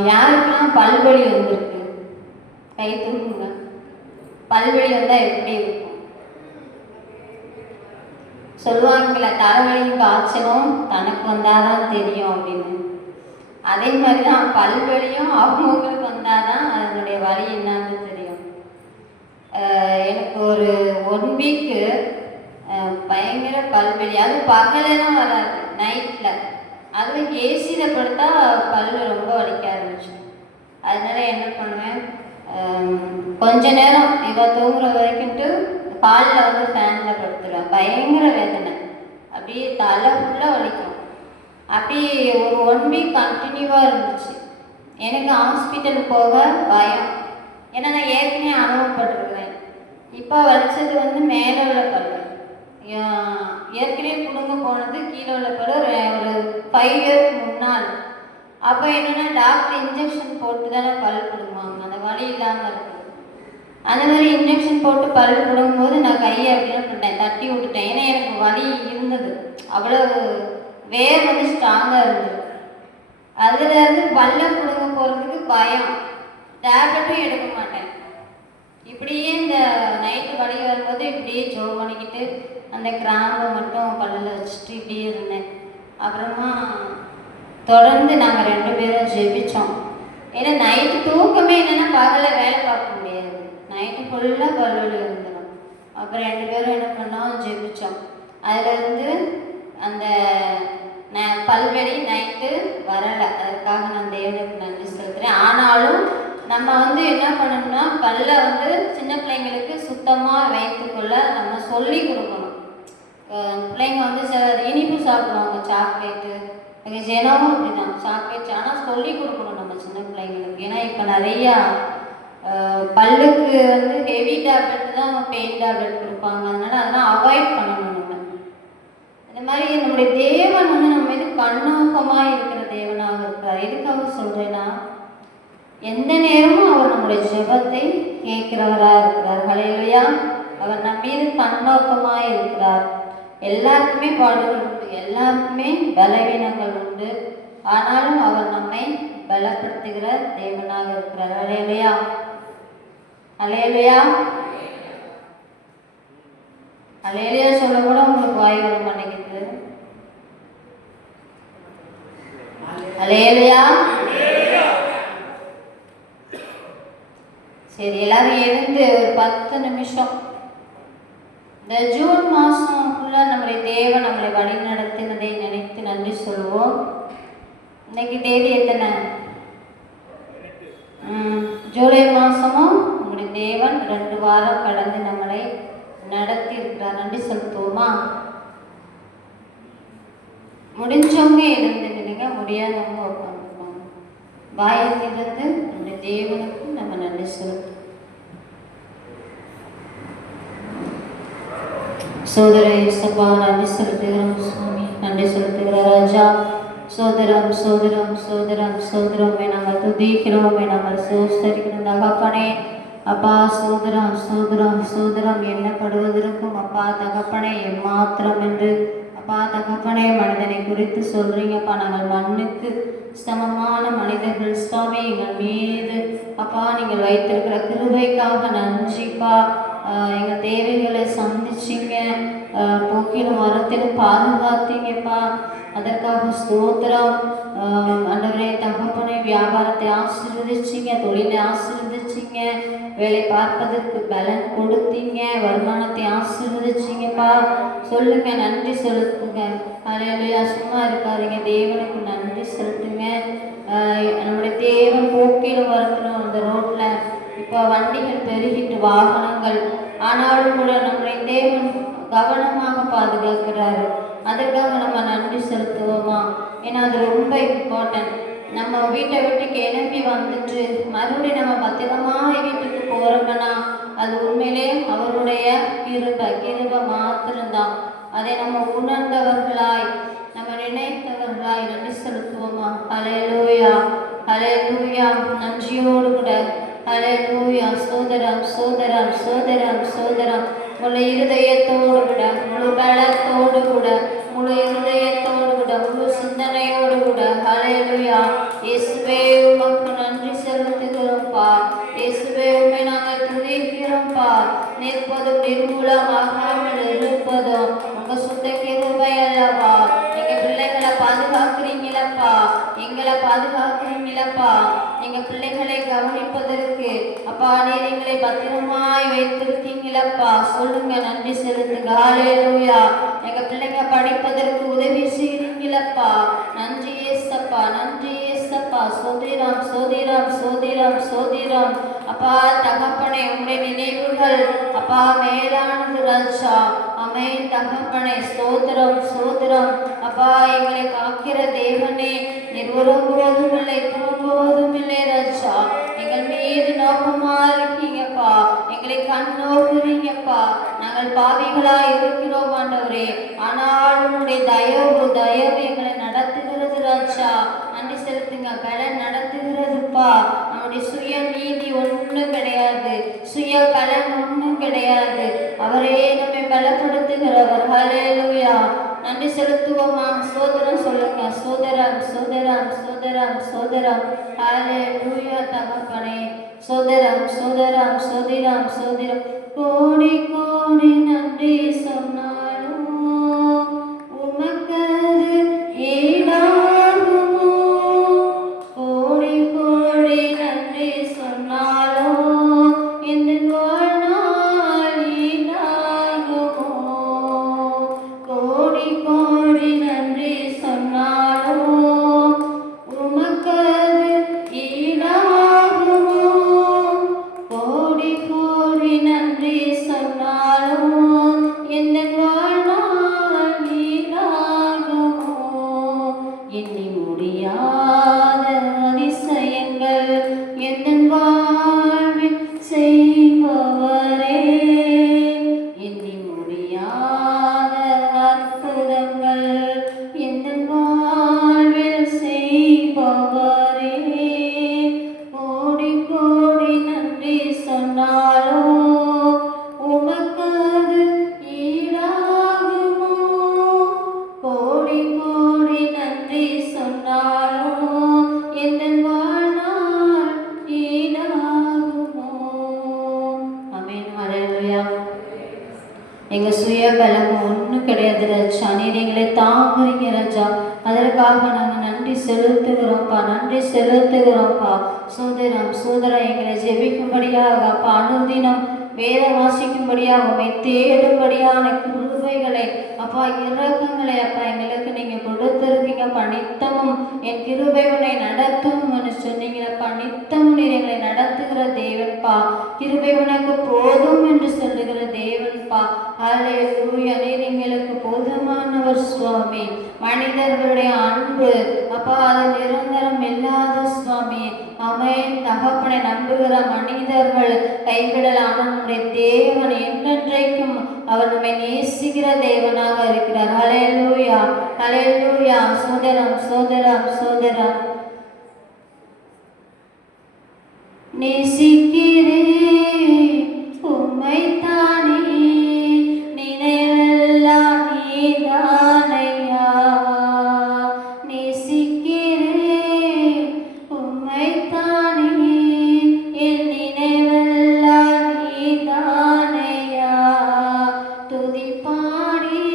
யாருக்கெல்லாம் பல்வலி வந்திருக்கு? கை தூக்குங்க. பல்வலி வந்தால் எப்படி இருக்கும்? சொல்லுவாங்கல்ல, தலைவலியும் காய்ச்சலும் தனக்கு வந்தாதான் தெரியும் அப்படின்னு. அதே மாதிரி தான் பல்வலியும் அவங்களுக்கு வந்தாதான் அதனுடைய வலி என்னன்னு தெரியும். எனக்கு ஒரு 1 வீக்கு பயங்கர பல்வலி. அது பகலெல்லாம் வராது, நைட்டில். அதுவும் ஏசியில் படுத்தா பல்லு ரொம்ப வலிக்க ஆரம்பிச்சு. அதனால என்ன பண்ணுவேன், கொஞ்ச நேரம் இவ தூங்குற வரைக்கும்ட்டு காலில் வந்து ஃபேனில் படுத்துருவேன். பயங்கர வேதனை, அப்படியே தலை ஃபுல்லாக வலிக்கும். அப்படி ஒரு 1 வீக் கண்டினியூவாக இருந்துச்சு. எனக்கு ஹாஸ்பிட்டல் போக பயம், ஏன்னா நான் ஏற்கனவே அனுபவப்பட்டிருக்கிறேன். இப்போ வலிச்சது வந்து மேலே உள்ள பல்லு, ஏற்கனவே குடுங்க போனது கீழே உள்ள பல்லு ஒரு 5 இயர்க்கு முன்னால். அப்போ என்னென்னா டாக்டர் இன்ஜெக்ஷன் போட்டு தானே பல் பிடுங்குவாங்க, அந்த வலி இல்லாமல் இருக்குது. அந்த மாதிரி இன்ஜெக்ஷன் போட்டு பல் பிடுங்கும்போது நான் கையை அப்படின்னு பண்ணிட்டேன், தட்டி விட்டுட்டேன். ஏன்னா எனக்கு வலி இருந்தது, அவ்வளோ வேர் வந்து ஸ்ட்ராங்காக இருந்தது. அதுலேருந்து பல்ல பிடுங்க போகிறதுக்கு பயம், டேப்லெட்டும் எடுக்க மாட்டேன். இப்படியே இந்த நைட்டு வலி வரும்போது இப்படியே ஜோ பண்ணிக்கிட்டு அந்த கிராம்பை மட்டும் பல்லில் வச்சுட்டு இப்படியே இருந்தேன். அப்புறமா தொடர்ந்து நாங்கள் 2 பேரும் ஜெபித்தோம். ஏன்னா நைட்டு தூக்கமே என்னென்னா பகலில் வேலை பார்க்க முடியாது, நைட்டு ஃபுல்லாக பல்வலி வந்துடும். அப்புறம் 2 பேரும் என்ன பண்ணோம், ஜெபித்தோம். அதுலேருந்து அந்த பல்வலி நைட்டு வரலை. அதற்காக நான் தேவனுக்கு நன்றி செலுத்துகிறேன். ஆனாலும் நம்ம வந்து என்ன பண்ணணும்னா, பல்ல வந்து சின்ன பிள்ளைங்களுக்கு சுத்தமாக வைத்துக்கொள்ள நம்ம சொல்லி கொடுக்கணும். பிள்ளைங்க வந்து இனிப்பு சாப்பிடுவாங்க, சாக்லேட்டு, எங்கள் ஜெனமும் அப்படி தான் சாக்லேட். ஆனால் சொல்லி கொடுக்கணும் நம்ம சின்ன பிள்ளைங்களுக்கு. ஏன்னா இப்போ நிறையா பல்லுக்கு வந்து ஹெவி டேப்லெட் தான் பெயின் டேப்லெட் கொடுப்பாங்க. அதெல்லாம் அவாய்ட் பண்ணணும் நம்ம. இந்த மாதிரி நம்முடைய தேவன் வந்து நம்ம மீது கண்ணோக்கமாக இருக்கிற தேவனாக இருக்கிறார். எதுக்காக சொல்கிறேன்னா, எந்த நேரமும் அவர் நம்முடைய ஜெபத்தை கேட்கிறவராக இருக்கிறார். ஹல்லேலூயா. அவர் நம் மீது கண்ணோக்கமாக இருக்கிறார். எல்லாருக்குமே பாடுகள் உண்டு, எல்லாருக்குமே பலவீனங்கள் உண்டு. ஆனாலும் அவர் நம்மை பலப்படுத்துகிற தேவனாக இருக்கிறார். ஹல்லேலூயா. ஹல்லேலூயா. ஹல்லேலூயா சொல்ல கூட உங்களுக்கு வாய் வர மாட்டேங்குது. ஹல்லேலூயா. சரி, எல்லாரும் எழுந்து ஒரு 10 நிமிஷம் இந்த ஜூன் மாதம் ஃபுல்லாக நம்முடைய தேவன் நம்மளை வழி நடத்தினதை நினைத்து நன்றி சொல்லுவோம். இன்னைக்கு தேதி எத்தனை? ஜூலை மாதமும் நம்முடைய தேவன் 2 வாரம் கடந்து நம்மளை நடத்தி இருக்கிறார். நன்றி செலுத்துவோமா? முடிஞ்சவங்க எழுந்து நினைங்க, முடியாதவங்க உட்காந்துருப்பாங்க. வாயிலிருந்து நம்முடைய தேவனுக்கு நம்ம நன்றி செலுத்துவோம். சோதர இயேசுப்பா, நன்றி செலுத்துகிறோம் சுவாமி, நன்றி செலுத்துகிற ராஜா. சோதரம் சோதரம் சோதரம் சோதரமே நாங்கள் துதிக்கிறோமே, நாங்கள் சோஸ்தரிக்கிறோம் தகப்பனே. அப்பா சோதரம் சோதரம் சோதரம் எண்ணப்படுவதற்கும் அப்பா தகப்பனே எம்மாத்திரம் என்று அப்பா தகப்பனே மனிதனை குறித்து சொல்றீங்கப்பா. நாங்கள் மண்ணுக்கு சமமான மனிதர்கள் சுவாமி. எங்கள் மீது அப்பா நீங்கள் வைத்திருக்கிற கிருபைக்காக நன்றிப்பா. எங்கள் தேவைகளை சந்திச்சிங்க, போக்கிலும் மரத்திலும் பாதுகாத்தீங்கப்பா. அதற்காக ஸ்தோத்திரம் ஆண்டவரே. தகப்பனை வியாபாரத்தை ஆசீர்வதிச்சிங்க, தொழிலை ஆசீர்வதிச்சிங்க, வேலை பார்ப்பதற்கு பலன் கொடுத்தீங்க, வருமானத்தை ஆசீர்வதிச்சிங்கப்பா. சொல்லுங்க, நன்றி செலுத்துங்க. ஹல்லேலூயா. சும்மா இருக்காதீங்க, தேவனுக்கு நன்றி செலுத்துங்க. நம்முடைய தேவன் போக்கிலும் வரணும். அந்த ரோட்ல இப்போ வண்டிகள் பெருகிட்டு வாகனங்கள், ஆனாலும் கூட நம்முடைய தேவன் கவனமாக பாதுகாக்கிறாரு. அதுக்காக நம்ம நன்றி செலுத்துவோமா? ஏன்னா அது ரொம்ப இம்பார்ட்டன்ட். நம்ம வீட்டை விட்டு கிளம்பி வந்துட்டு மறுபடியும் நம்ம பத்திரமாக வீட்டுக்கு போகிறோம்னா அது உண்மையிலே அவருடைய கிருபை மாத்திரம்தான். அதை நம்ம உணர்ந்தவர்களாய், நம்ம நினைத்தவர்களாய் நன்றி செலுத்துவோமா? ஹல்லேலூயா, ஹல்லேலூயா. நன்றியோடு கூட ஹல்லேலூயா. சோதரம் சோதரம் சோதரம் சோதரம். முழு இருதயத்தோடு கூட, முழு பலத்தோடு கூட, முழு இருதயத்தோடு கூட, முழு சிந்தனையோடு கூட ஹல்லேலூயா. இயேசுவே உமக்கு நன்றி செலுத்துகிறோம்ப்பா. இயேசுவே உம்மை நாங்கள் துதிக்கிறோம்ப்பா. நிற்பதும் நிர்மூலமாகாமல் இருப்பதும் உங்க சுத்த கிருபை அல்லவா. எங்க பிள்ளைகளை பாதுகாக்கிறீங்களப்பா, எங்களை பாதுகாக்கிறீங்களப்பா. எங்க பிள்ளைகளை கவனிப்பதற்கு அப்பா நீர் எங்களை பத்திரமாய் வைத்திருக்கீங்களப்பா. சொல்லுங்க, நன்றி செலுத்துங்க. ஹல்லேலூயா. எங்க பிள்ளைங்க படிப்பதற்கு உதவி செய்றீங்களப்பா. நன்றி ஏசப்பா, நன்றி ஏசப்பா. சோதிரம் சோதிரம் சோதிரம் சோதிரம். அப்பா தகப்பனே, உங்களுடைய நினைவுகள் அப்பா மேலானது ராஜா. அமேன் தகப்பனே. ஸ்தோத்திரம் ஸ்தோத்திரம். அப்பா எங்களை காக்கிற தேவனே, நீர் உறங்குவதும் இல்லை தூங்குவதும் இல்லை ராஜா. எங்கள் மீது நோக்கமா இருக்கீங்கப்பா, எங்களை கண் நோக்குறீங்கப்பா. நாங்கள் பாவிகளா இருக்கிறோம் ஆண்டவரே, ஆனால் உங்களுடைய தயவு எங்களை நடத்துகிறது ராஜா. நன்றி செலுத்துங்க. பலன் நடத்துகிறதுப்பா. நம்முடைய சுய நீதி ஒன்றும் கிடையாது, சுய பலன் ஒன்றும் கிடையாது. அவரே நம்மை பலப்படுத்துகிறவர். ஹல்லேலூயா. நன்றி செலுத்துவோமா? சோதரம் சொல்லுங்க. சோதரம் சோதரம் சோதரம் சோதரம். ஹல்லேலூயா தகப்பனே. சோதரம் சோதரம் சோதரம் சோதரம். கோடி கோடி நன்றி சொன்னாலும் உமக்கு ஈடாகுமோ? கோடி கோடி நன்றி சொன்னாலும் இந்த வாழ்நாள் ஈடாகுமோ? கோடி கோடி நன்றி சொன்னாலும் உமக்கு ஈடாகுமோ? கோடி கோடி நன்றி சொன்னாலும் இந்த வாழ்நாள் ஈடாகுமோ? எண்ணி முடியாத அதிசயங்கள் எந்த வாழ்வில் செய்பவரே, எண்ணி முடியாத அற்புதங்கள் எந்த வாழ்வில் செய்பவரே. கோடி கோடி நன்றி சொன்னாலும் உமக்கு ஈடாகுமோ? கோடி கோடி நன்றி சொன்னாலும் எந்த வாழ்நாள் ஈடாகுமோ? ஆமென். ஹல்லேலூயா. எங்க சுய பலம் ஒன்றும் கிடையாது ராஜா. நீர் எங்களை தாங்குறீங்க ராஜா. அதற்காக நாங்கள் நன்றி செலுத்துகிறோம்ப்பா, நன்றி செலுத்துகிறோம்ப்பா. சோதரம் சோதரம் எங்களை ஜெபிக்கும்படியாக அப்பா, அனுதினம் வேதம் வாசிக்கும்படியாக, உம்மை தேடும்படியான கிருபைகளை அப்பா, இரக்கங்களை அப்பா எங்களுக்கு நீங்க கொடுத்திருக்கீங்கப்பா. நித்தமும் என் கிருபை உன்னை நடத்தும் சொன்னீங்களப்பா. நித்தமும் நீர் எங்களை நடத்துகிற தேவன்பா. கிருபை உனக்கு போதும் என்று சொல்லுகிற தேவன்பா. ஹல்லேலூயா. நீர் எங்களுக்கு போதுமானவர் சுவாமி. மனிதர்களுடைய அன்பு அப்பா அது நிரந்தரம் இல்லாத சுவாமி. ஆமென் தகப்பனை. நம்புகிற மனிதர்கள் கைவிடலாம், நம்முடைய தேவன் என்றென்றைக்கும் அவர் நம்மை நேசிக்கிற தேவனாக இருக்கிறார். ஹல்லேலூயா, ஹல்லேலூயா. சோதரம் சோதரம் சோதரம். நேசிக்கிறேன் உம்மைத்தானே, நினைவெல்லாம் நீதானையா. நேசிக்கிறேன் உம்மைத்தானே, என் நினைவெல்லாம் நீதானையா. துதி பாடி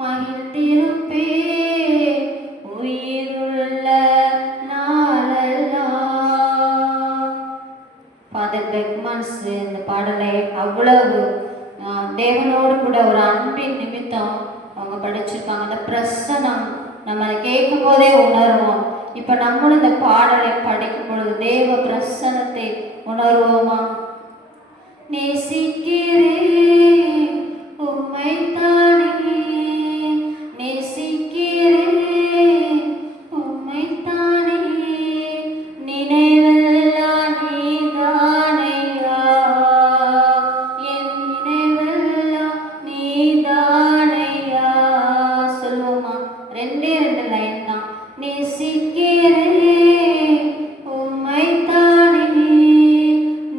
மகிழ்ந்திருப்பேன் உயிருள்ள நாளை எவ்வளவு தேவனோடு கூட ஒரு அன்பின் நிமித்தம் அவங்க படிச்சிருக்காங்க. அந்த பிரசனம் நம்ம அதை கேட்கும் போதே உணர்வோம். இப்போ நம்மளும் இந்த பாடலை படிக்கும் பொழுது தேவ பிரசனத்தை உணர்வோமா? நேசிக்கிறேன் உம்மைத்தானே, நேசிக்கிறேன் உம்மைத்தானே, நினைவெல்லாம் நீதானையா, என் நினைவெல்லாம் நீதானையா. சொல்லுவோமா? 2 லைன் தான். நேசிக்கிறேன் உம்மைத்தானே,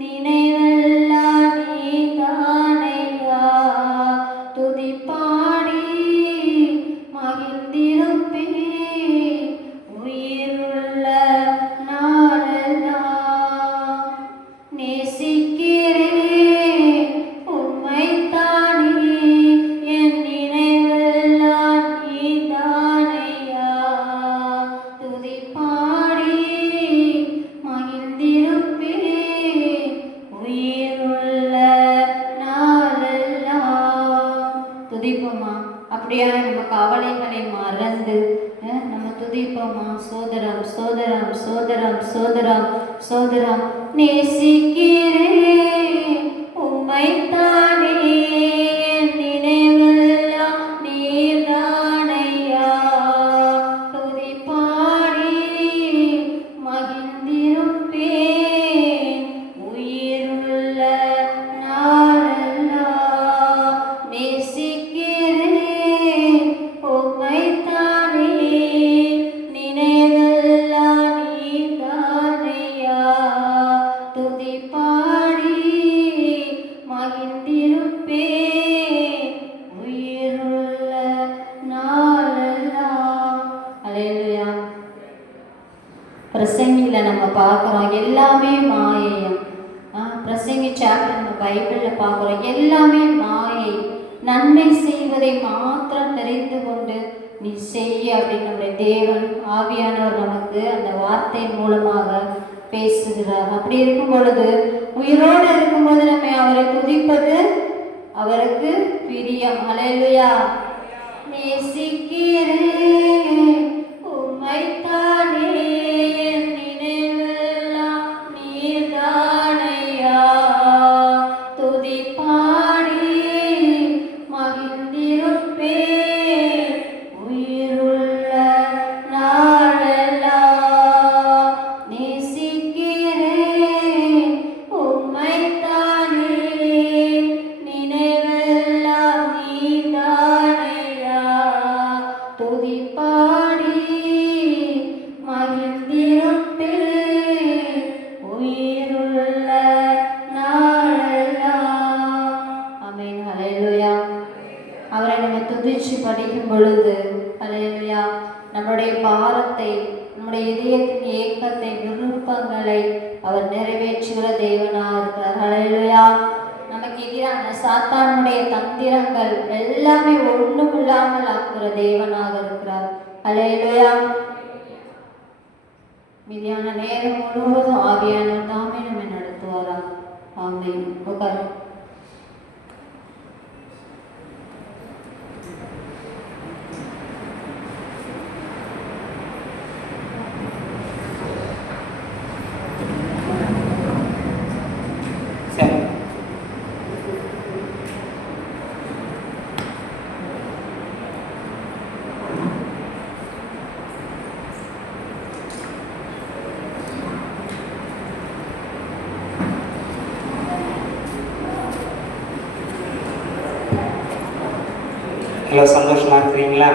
நினைவெல்லாம் நீதானையா, துதி பாடி மகிழ்ந்திருப்பேன் உயிருள்ள நாளெல்லாம். நேசிக்கிறேன் உம்மைத்தானே, என் நினைவெல்லாம் நீதானையா, துதி பாடி மகிழ்ந்திருப்பேன் உயிருள்ள நாளெல்லாம். துதிப்போமா? அப்படியா நம்ம கவலைகளை மறந்து நம்ம துதிப்போமா? சோதரம் சோதரம் சோதரம் சோதரம் சோதரம். நேசிக்கிறேன் உம்மைத்தானே, என் நினைவெல்லாம் நீதானையா, துதி பாடி மகிழ்ந்திருப்பேன் உயிருள்ள நாளெல்லாம். நேசிக்கிறேன் உம்மைத்தானே, நினைவெல்லாம் நீதானையா, துதி பாடி மகிழ்ந்திருப்பேன் உயிருள்ள நாளெல்லாம். அல்லேலூயா. பிரசங்கில நம்ம பார்க்குறோம் எல்லாமே மாயையம். பிரசங்கி சாப்டர் நம்ம பைபிளில் பார்க்குறோம் எல்லாமே மாயை. நன்மை செய்வதை மாத்திரம் தெரிந்து கொண்டு நீ செய்ய அப்படின்னு நம்முடைய தேவன் ஆவியானவர் நமக்கு அந்த வார்த்தை மூலமாக பேசுகிறார். அப்படி இருக்கும் பொழுது, உயிரோடு இருக்கும்போது நம்ம அவரை துதிப்பது அவருக்கு பிரியம். அல்லேலூயா. நேசிக்கிறேன் உம்மைத்தானே, என் நினைவெல்லாம் நீதானையா, துதி பாடி மகிழ்ந்திருப்பேன் உயிருள்ள நாளெல்லாம். நேசிக்கிறேன் உம்மைத்தானே, நினைவெல்லாம் நீதானையா, துதி பாடி மகிழ்ந்திருப்பேன் உயிருள்ள நாளெல்லாம். ஆமென். ஹல்லேலூயா. அவரை நம்ம துதிச்சு படிக்கும் பொழுது ஹல்லேலூயா, நம்முடைய பாரத்தை, நம்முடைய இதயத்தின் ஏக்கத்தை, விருப்பங்களை அவர் நிறைவேற்றுகிற தேவனாக இருக்கிறார். ஹல்லேலூயா. நமக்கு எதிரான சாத்தானுடைய தந்திரங்கள் எல்லாமே ஒன்றும் இல்லாமல் ஆக்குகிற தேவனாக இருக்கிறார். ஹல்லேலூயா. மீதியான நேரம் முழுவதும் ஆவியானவர் தாமே நம்மை நடத்துவாரா? ஆமென். உட்காரு. சரி, எல்லாம் சந்தோஷமா இருக்கிறீங்களா?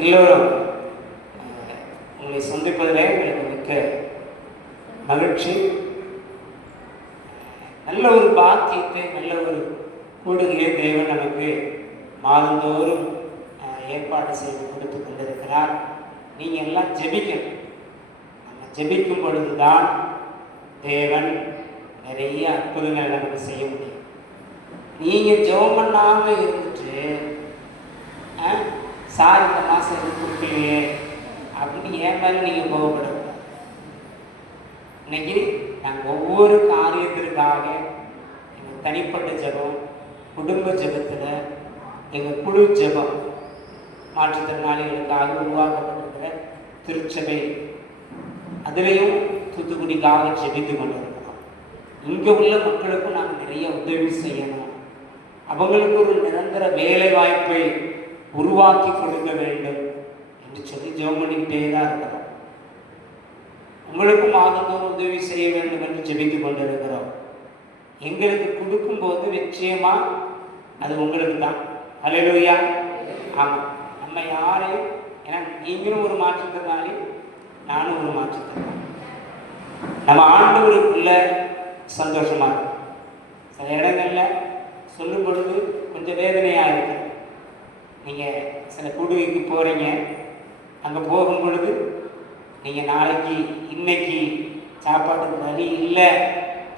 எல்லோரும் உங்களை சந்திப்பதிலே எனக்கு மிக்க மகிழ்ச்சி. நல்ல ஒரு பாக்கியத்தை, நல்ல ஒரு கூடுகையை தேவன் நமக்கு மாதந்தோறும் ஏற்பாடு செய்து கொடுத்து கொண்டிருக்கிறார். நீங்கள் எல்லாம் ஜெபிக்கணும். நம்ம ஜெபிக்கும் பொழுதுதான் தேவன் நிறைய அற்புதங்களை நமக்கு செய்ய முடியும். நீங்கள் ஜெபம் பண்ணாமல் இருந்துட்டு சார் இந்த மாதம் எதுவும் கொடுக்கலையே அப்படின்னு ஏன் மேலே நீங்கள் கோவப்படக்கூடாது. இன்னைக்கு நாங்கள் ஒவ்வொரு காரியத்திலும் பிள்ளைகளுக்காக எங்கள் தனிப்பட்ட ஜெபம், குடும்ப ஜெபத்தில் எங்கள் குழு ஜெபம், மாற்றுத்திறனாளிகளுக்காக உருவாக்கப்பட்டிருக்கிற திருச்சபை, அதிலையும் தூத்துக்குடிக்காக ஜெபித்து கொண்டிருக்கிறோம். இங்கே உள்ள மக்களுக்கும் நாங்கள் நிறைய உதவி செய்யணும், அவங்களுக்கு ஒரு நிரந்தர வேலை வாய்ப்பை உருவாக்கி கொடுக்க வேண்டும் என்று சொல்லி ஜெபம் பண்ணிக்கிட்டே தான் இருக்கிறோம். உங்களுக்கும் மாதந்தோறும் உதவி செய்ய வேண்டும் என்று ஜெபித்து கொண்டிருக்கிறோம். எங்களுக்கு கொடுக்கும்போது நிச்சயமா அது உங்களுக்கு தான். அல்லேலூயா. ஆமாம், நம்ம யாரையும், ஏன்னா நீங்களும் ஒரு மாற்றுத்திறனாளி, நானும் ஒரு மாற்றுத்திறனாளி. நம்ம ஆண்டவருக்குள்ள சந்தோஷமா இருக்கும். சில இடங்களில் சொல்லும் பொழுது கொஞ்சம் வேதனையாக இருக்கு. நீங்கள் சில கூடுகைக்கு போகிறீங்க, அங்கே போகும் பொழுது நீங்கள் நாளைக்கு இன்னைக்கு சாப்பாட்டுக்கு வழி இல்லை,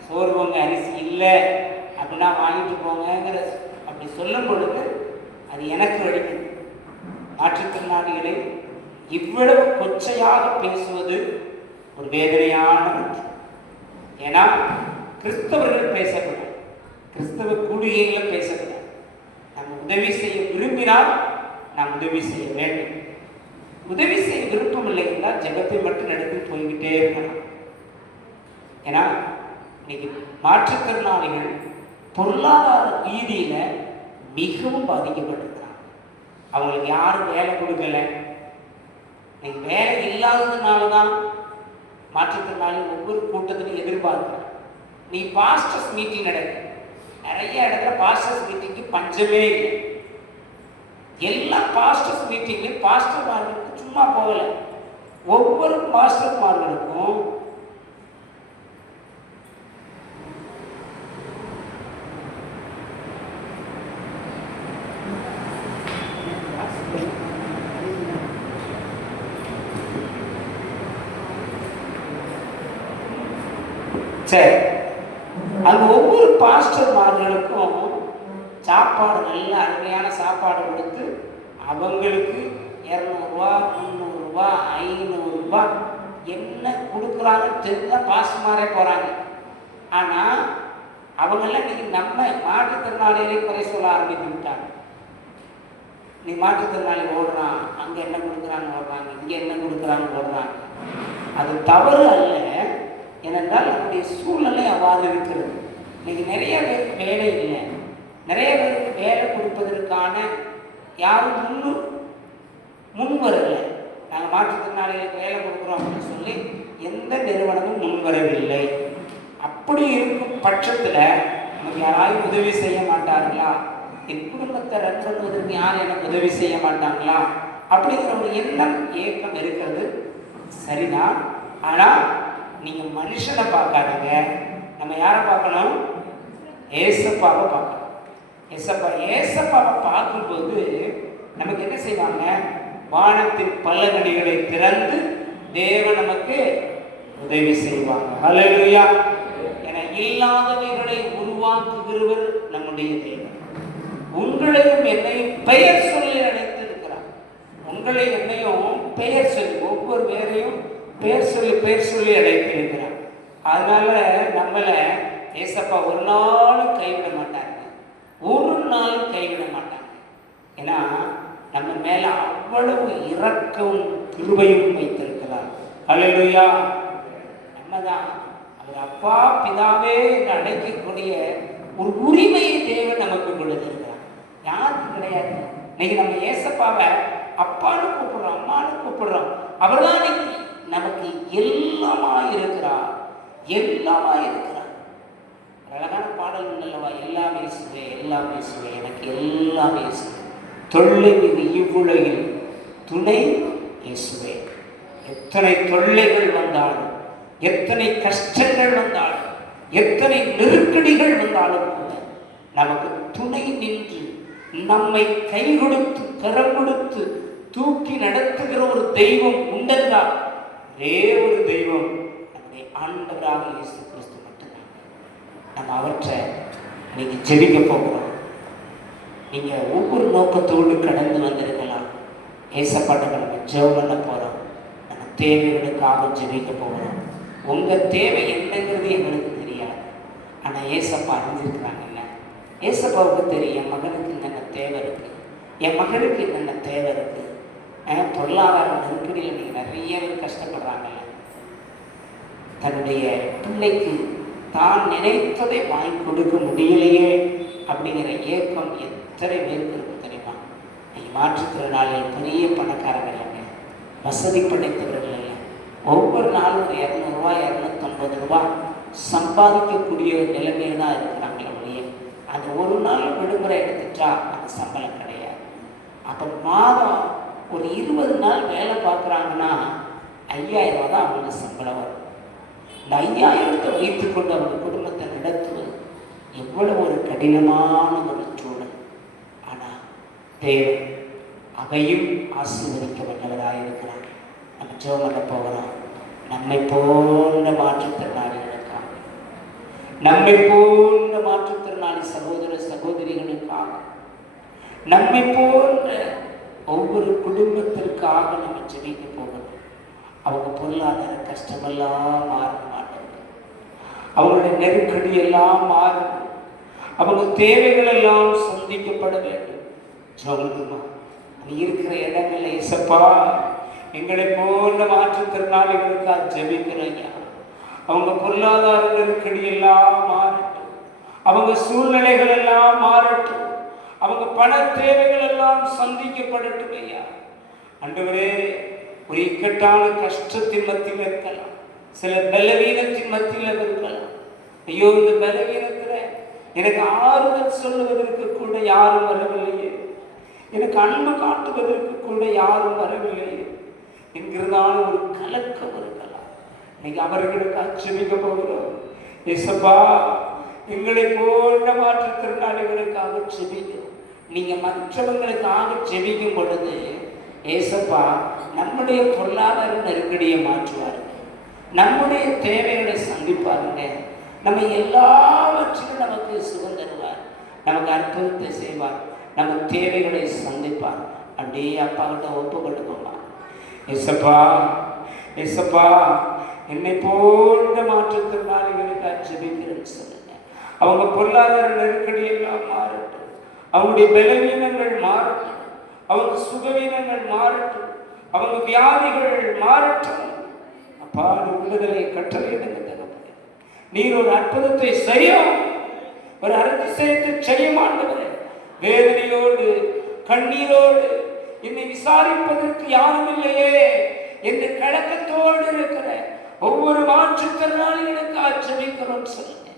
சோறு பொங்க அரிசி இல்லை அப்படின்னா வாங்கிட்டு போங்கிற அப்படி சொல்லும் பொழுது அது எனக்கு வலிக்குது. மாற்றுத்திறனாளிகளை இவ்வளவு கொச்சையாக பேசுவது ஒரு வேதனையான ஒன்று. ஏன்னா கிறிஸ்தவர்கள் பேசக்கூடாது, கிறிஸ்தவ கூடுகைகளில் பேசக்கூடாது. நம்ம உதவி செய்ய விரும்பினால் நாம் உதவி செய்ய வேண்டும். உதவி செய்ய விருப்பம் இல்லை என்றால் ஜெபத்தை மட்டும் நடத்தி போய்கிட்டே இருக்கலாம். ஏன்னா இன்னைக்கு மாற்றுத்திறனாளிகள் பொருளாதார ரீதியில மிகவும் பாதிக்கப்பட்டிருக்கிறாங்க. அவங்களுக்கு யாரும் வேலை கொடுக்கல. இன்னைக்கு வேலை இல்லாததுனால தான் மாற்றுத்திறனாளி ஒவ்வொரு கூட்டத்திலும் எதிர்பார்க்கிறேன். நீ பாஸ்டர்ஸ் மீட்டிங் நடக்கும், நிறைய இடத்துல பாஸ்டர்ஸ் மீட்டிங்கு பஞ்சமே இல்லை. எல்லா பாஸ்டர்ஸ் மீட்டிங்லையும் பாஸ்டர்மார்களுக்கு சும்மா போகலை, ஒவ்வொரு பாஸ்டர்மார்களுக்கும் சரி, அங்கே ஒவ்வொரு பாஸ்டர்மார்களுக்கும் சாப்பாடு, நல்ல அருமையான சாப்பாடு கொடுத்து அவங்களுக்கு 200 ரூபா 300 ரூபா 500 ரூபா என்ன கொடுக்குறாங்கன்னு தெரிஞ்சால் பாஸ்டர்மாரே போகிறாங்க. ஆனால் அவங்கெல்லாம் இன்னைக்கு நம்ம மாற்றுத்திறனாளிகளை குறை சொல்ல ஆரம்பித்து விட்டாங்க. நீ மாற்றுத்திறனாளி ஓடுறான், அங்கே என்ன கொடுக்குறாங்க ஓடுறாங்க, இங்கே என்ன கொடுக்குறாங்க ஓடுறாங்க. அது தவறு அல்ல, ஏனென்றால் நம்முடைய சூழ்நிலை அவ்வாறு இருக்கிறது. இன்னைக்கு நிறைய பேருக்கு வேலை இல்லை, நிறைய பேருக்கு வேலை கொடுப்பதற்கான யாரும் முன் வரலை. நாங்கள் மாற்றுத்திறனாளிகளுக்கு வேலை கொடுக்குறோம் அப்படின்னு சொல்லி எந்த நிறுவனமும் முன் வரவில்லை. அப்படி இருக்கும் பட்சத்தில் நமக்கு யாராவது உதவி செய்ய மாட்டார்களா, என் குடும்பத்தை ரன் பண்ணுவதற்கு யாரும் எனக்கு உதவி செய்ய மாட்டாங்களா அப்படிங்கிற ஒரு எண்ணம் ஏக்கம் இருக்கிறது சரிதான். ஆனால் நீங்கள் மனுஷனை பார்க்காதீங்க, நம்ம யாரை பார்க்கணும்? ஏசப்பாவை பார்க்கணும். ஏசப்பாவை பார்க்கும்போது நமக்கு என்ன செய்வாங்க? வானத்தின் பல்லகணிகளை திறந்து தேவன் நமக்கு உதவி செய்வாங்க. அல்லேலூயா. என இல்லாதவைகளை உருவாக்குகிறவர் நம்முடைய தேவன். உங்களையும் என்னையும் பெயர் சொல்லி அழைத்திருக்கிறார். உங்களை என்னையும் பெயர் சொல்லி, ஒவ்வொரு பேரையும் பெயர் சொல்லி அழைத்திருக்கிறார். அதனால நம்மளை ஏசப்பா ஒரு நாளும் கைவிட மாட்டாங்க, ஒரு நாள் கைவிட மாட்டாங்க. ஏன்னா நம்ம மேல அவ்வளவு இரக்கமும் கிருபையும் வைத்திருக்கிறார். அல்லேலூயா. நம்ம தான் அவர் அப்பா பிதாவே என்று அழைக்கக்கூடிய ஒரு உரிமையை தேவன் நமக்கு கொடுத்திருக்கிறார். யாருக்கு கிடையாது. இன்னைக்கு நம்ம ஏசப்பாவை அப்பான்னு கூப்பிடுறோம், அம்மான்னு கூப்பிடுறோம். அவர் தான் இன்னைக்கு நமக்கு எல்லாமா இருக்கிறார், எல்லாமா இருக்கிறார். அழகான பாடல் அல்லவா? எல்லாமே இயேசுவே, எல்லாமே இயேசுவே, எனக்கு எல்லாமே இயேசுவே, தொல்லை மீது இவ்வுலகில் துணை இயேசுவே. எத்தனை தொல்லைகள் வந்தாலும், எத்தனை கஷ்டங்கள் வந்தாலும், எத்தனை நெருக்கடிகள் வந்தாலும் கூட நமக்கு துணை நின்று நம்மை கை கொடுத்து கரம் கொடுத்து தூக்கி நடத்துகிற ஒரு தெய்வம் உண்டென்றால் ஒரே ஒரு தெய்வம் நம்முடைய ஆண்டவராக இயேசு கிறிஸ்து மட்டும்தான். நம்ம அவற்றை இன்னைக்கு ஜெபிக்க போகிறோம். நீங்கள் ஒவ்வொரு நோக்கத்தோடு கடந்து வந்திருக்கலாம். ஏசப்பாட்ட நம்ம ஜெபம் பண்ண போகிறோம், நம்ம தேவைகளுக்காக ஜெபிக்க போகிறோம். உங்கள் தேவை என்னங்கிறது எங்களுக்கு தெரியாது, ஆனால் ஏசப்பா அறிஞ்சிருக்கிறாங்கல்ல. ஏசப்பாவுக்கு தெரியும் என் மகனுக்கு என்னென்ன தேவை இருக்குது, என் மகனுக்கு என்னென்ன தேவை இருக்குது. பொருளாதார நெருக்கடியில் நீங்கள் நிறைய பேர் கஷ்டப்படுறாங்கல்ல. தன்னுடைய பிள்ளைக்கு தான் நினைத்ததை வாங்கி கொடுக்க முடியலையே அப்படிங்கிற ஏக்கம் எத்தனை பேருக்கு இருக்கும் தெரியுமா? நீங்கள் மாற்றுத்திறனாளிகள் பெரிய பணக்காரர்கள் இல்லைங்க, வசதி படைத்தவர்கள் இல்லை. ஒவ்வொரு நாளும் ஒரு 200 ரூபா 250 ரூபா சம்பாதிக்கக்கூடிய நிலைமையில் தான் இருக்கிறாங்களே ஒழிய அந்த ஒரு நாள் விடுமுறை எடுத்துட்டா அந்த சம்பளம் கிடையாது. அப்போ மாதம் ஒரு 20 நாள் வேலை பார்க்குறாங்கன்னா 5000 ரூபா தான் அவங்க சம்பளம் வரும். இந்த 5000 வைத்துக்கொண்டு அவங்க குடும்பத்தை நடத்துவது எவ்வளவு ஒரு கடினமான ஒரு சூழல். ஆனால் தேவன் அவையும் ஆசீர்வதிக்க வல்லவராக இருக்கிறார். நம்ம ஜெபம் பண்ண போகிறோம். நம்மை போன்ற மாற்றுத்திறனாளிகளுக்காக, நம்மை போன்ற மாற்றுத்திறனாளி சகோதர சகோதரிகளுக்காக, நம்மை போன்ற ஒவ்வொரு குடும்பத்திற்காக நம்ம ஜெபிக்க போகணும். அவங்க பொருளாதார கஷ்டமெல்லாம் மாற மாட்டாங்க, அவங்களுடைய நெருக்கடி எல்லாம் மாறும், அவங்க தேவைகள் எல்லாம் சந்திக்கப்பட வேண்டும். சொல்லுமா, நீ இருக்கிற இடங்கள்ல இசப்பா எங்களை போன்ற மாற்றுத்திறனாளிகளுக்காக ஜெபிக்கிறீங்க. அவங்க பொருளாதார நெருக்கடி எல்லாம் மாறட்டும், அவங்க சூழ்நிலைகள் எல்லாம் மாறட்டும், அவங்க பண தேவைகள் எல்லாம் சந்திக்கப்படட்டும். ஐயா ஆண்டவரே, ஒரு இக்கட்டான கஷ்டத்தின் மத்தியில் இருக்கலாம், சில பலவீனத்தின் மத்தியில் இருக்கலாம். ஐயோ, இந்த பலவீனத்துல எனக்கு ஆறுதல் சொல்லுவதற்கு கூட யாரும் வரவில்லையே, எனக்கு அன்பு காட்டுவதற்கு கூட யாரும் வரவில்லையே என்கிறதான ஒரு கலக்கம் இருக்கலாம். இன்னைக்கு அவர்களுக்கு ஜெபிக்க போகிறோம். ஏசப்பா, எங்களை போன்ற மாற்றுத்திறனாளிகளுக்காக ஜெபிக்கிறோம். நீங்க மற்றவங்களுக்காக ஜெபிக்கும் பொழுது ஏசப்பா நம்முடைய பொருளாதார நெருக்கடியை மாற்றுவாருங்க, நம்முடைய தேவைகளை சந்திப்பாருங்க, நம்ம எல்லாவற்றிலும் நமக்கு சுகம் தருவார், நமக்கு அற்புதத்தை செய்வார், நம்ம தேவைகளை சந்திப்பார். அப்படியே அப்பா கிட்ட ஒப்பு கொடுப்போமா? ஏசப்பா, ஏசப்பா, என்னை போன்ற மாற்றுத்திறனாளிகளுக்கு ஜெபிக்கிறேன்னு சொல்லுங்க. அவங்க பொருளாதார நெருக்கடி எல்லாம் மாறட்டும், அவங்களுடைய பலவீனங்கள் மாறட்டும், அவங்க சுகவீனங்கள் மாறட்டும், அவங்க வியாதிகள் மாறட்டும். அப்பா, விடுதலை கட்டளையிடுங்க தகப்பனே. நீர் ஒரு அற்புதத்தை செய்யும், ஒரு அதிசயத்தை செய்யும் ஆண்டவரே. வேதனையோடு கண்ணீரோடு என்னை விசாரிப்பதற்கு யாரும் இல்லையே என்று கலக்கத்தோடு இருக்கிற ஒவ்வொரு மாற்றுத்திறனாளிகளுக்காக ஜெபிக்கிறோம் சொல்லுங்க.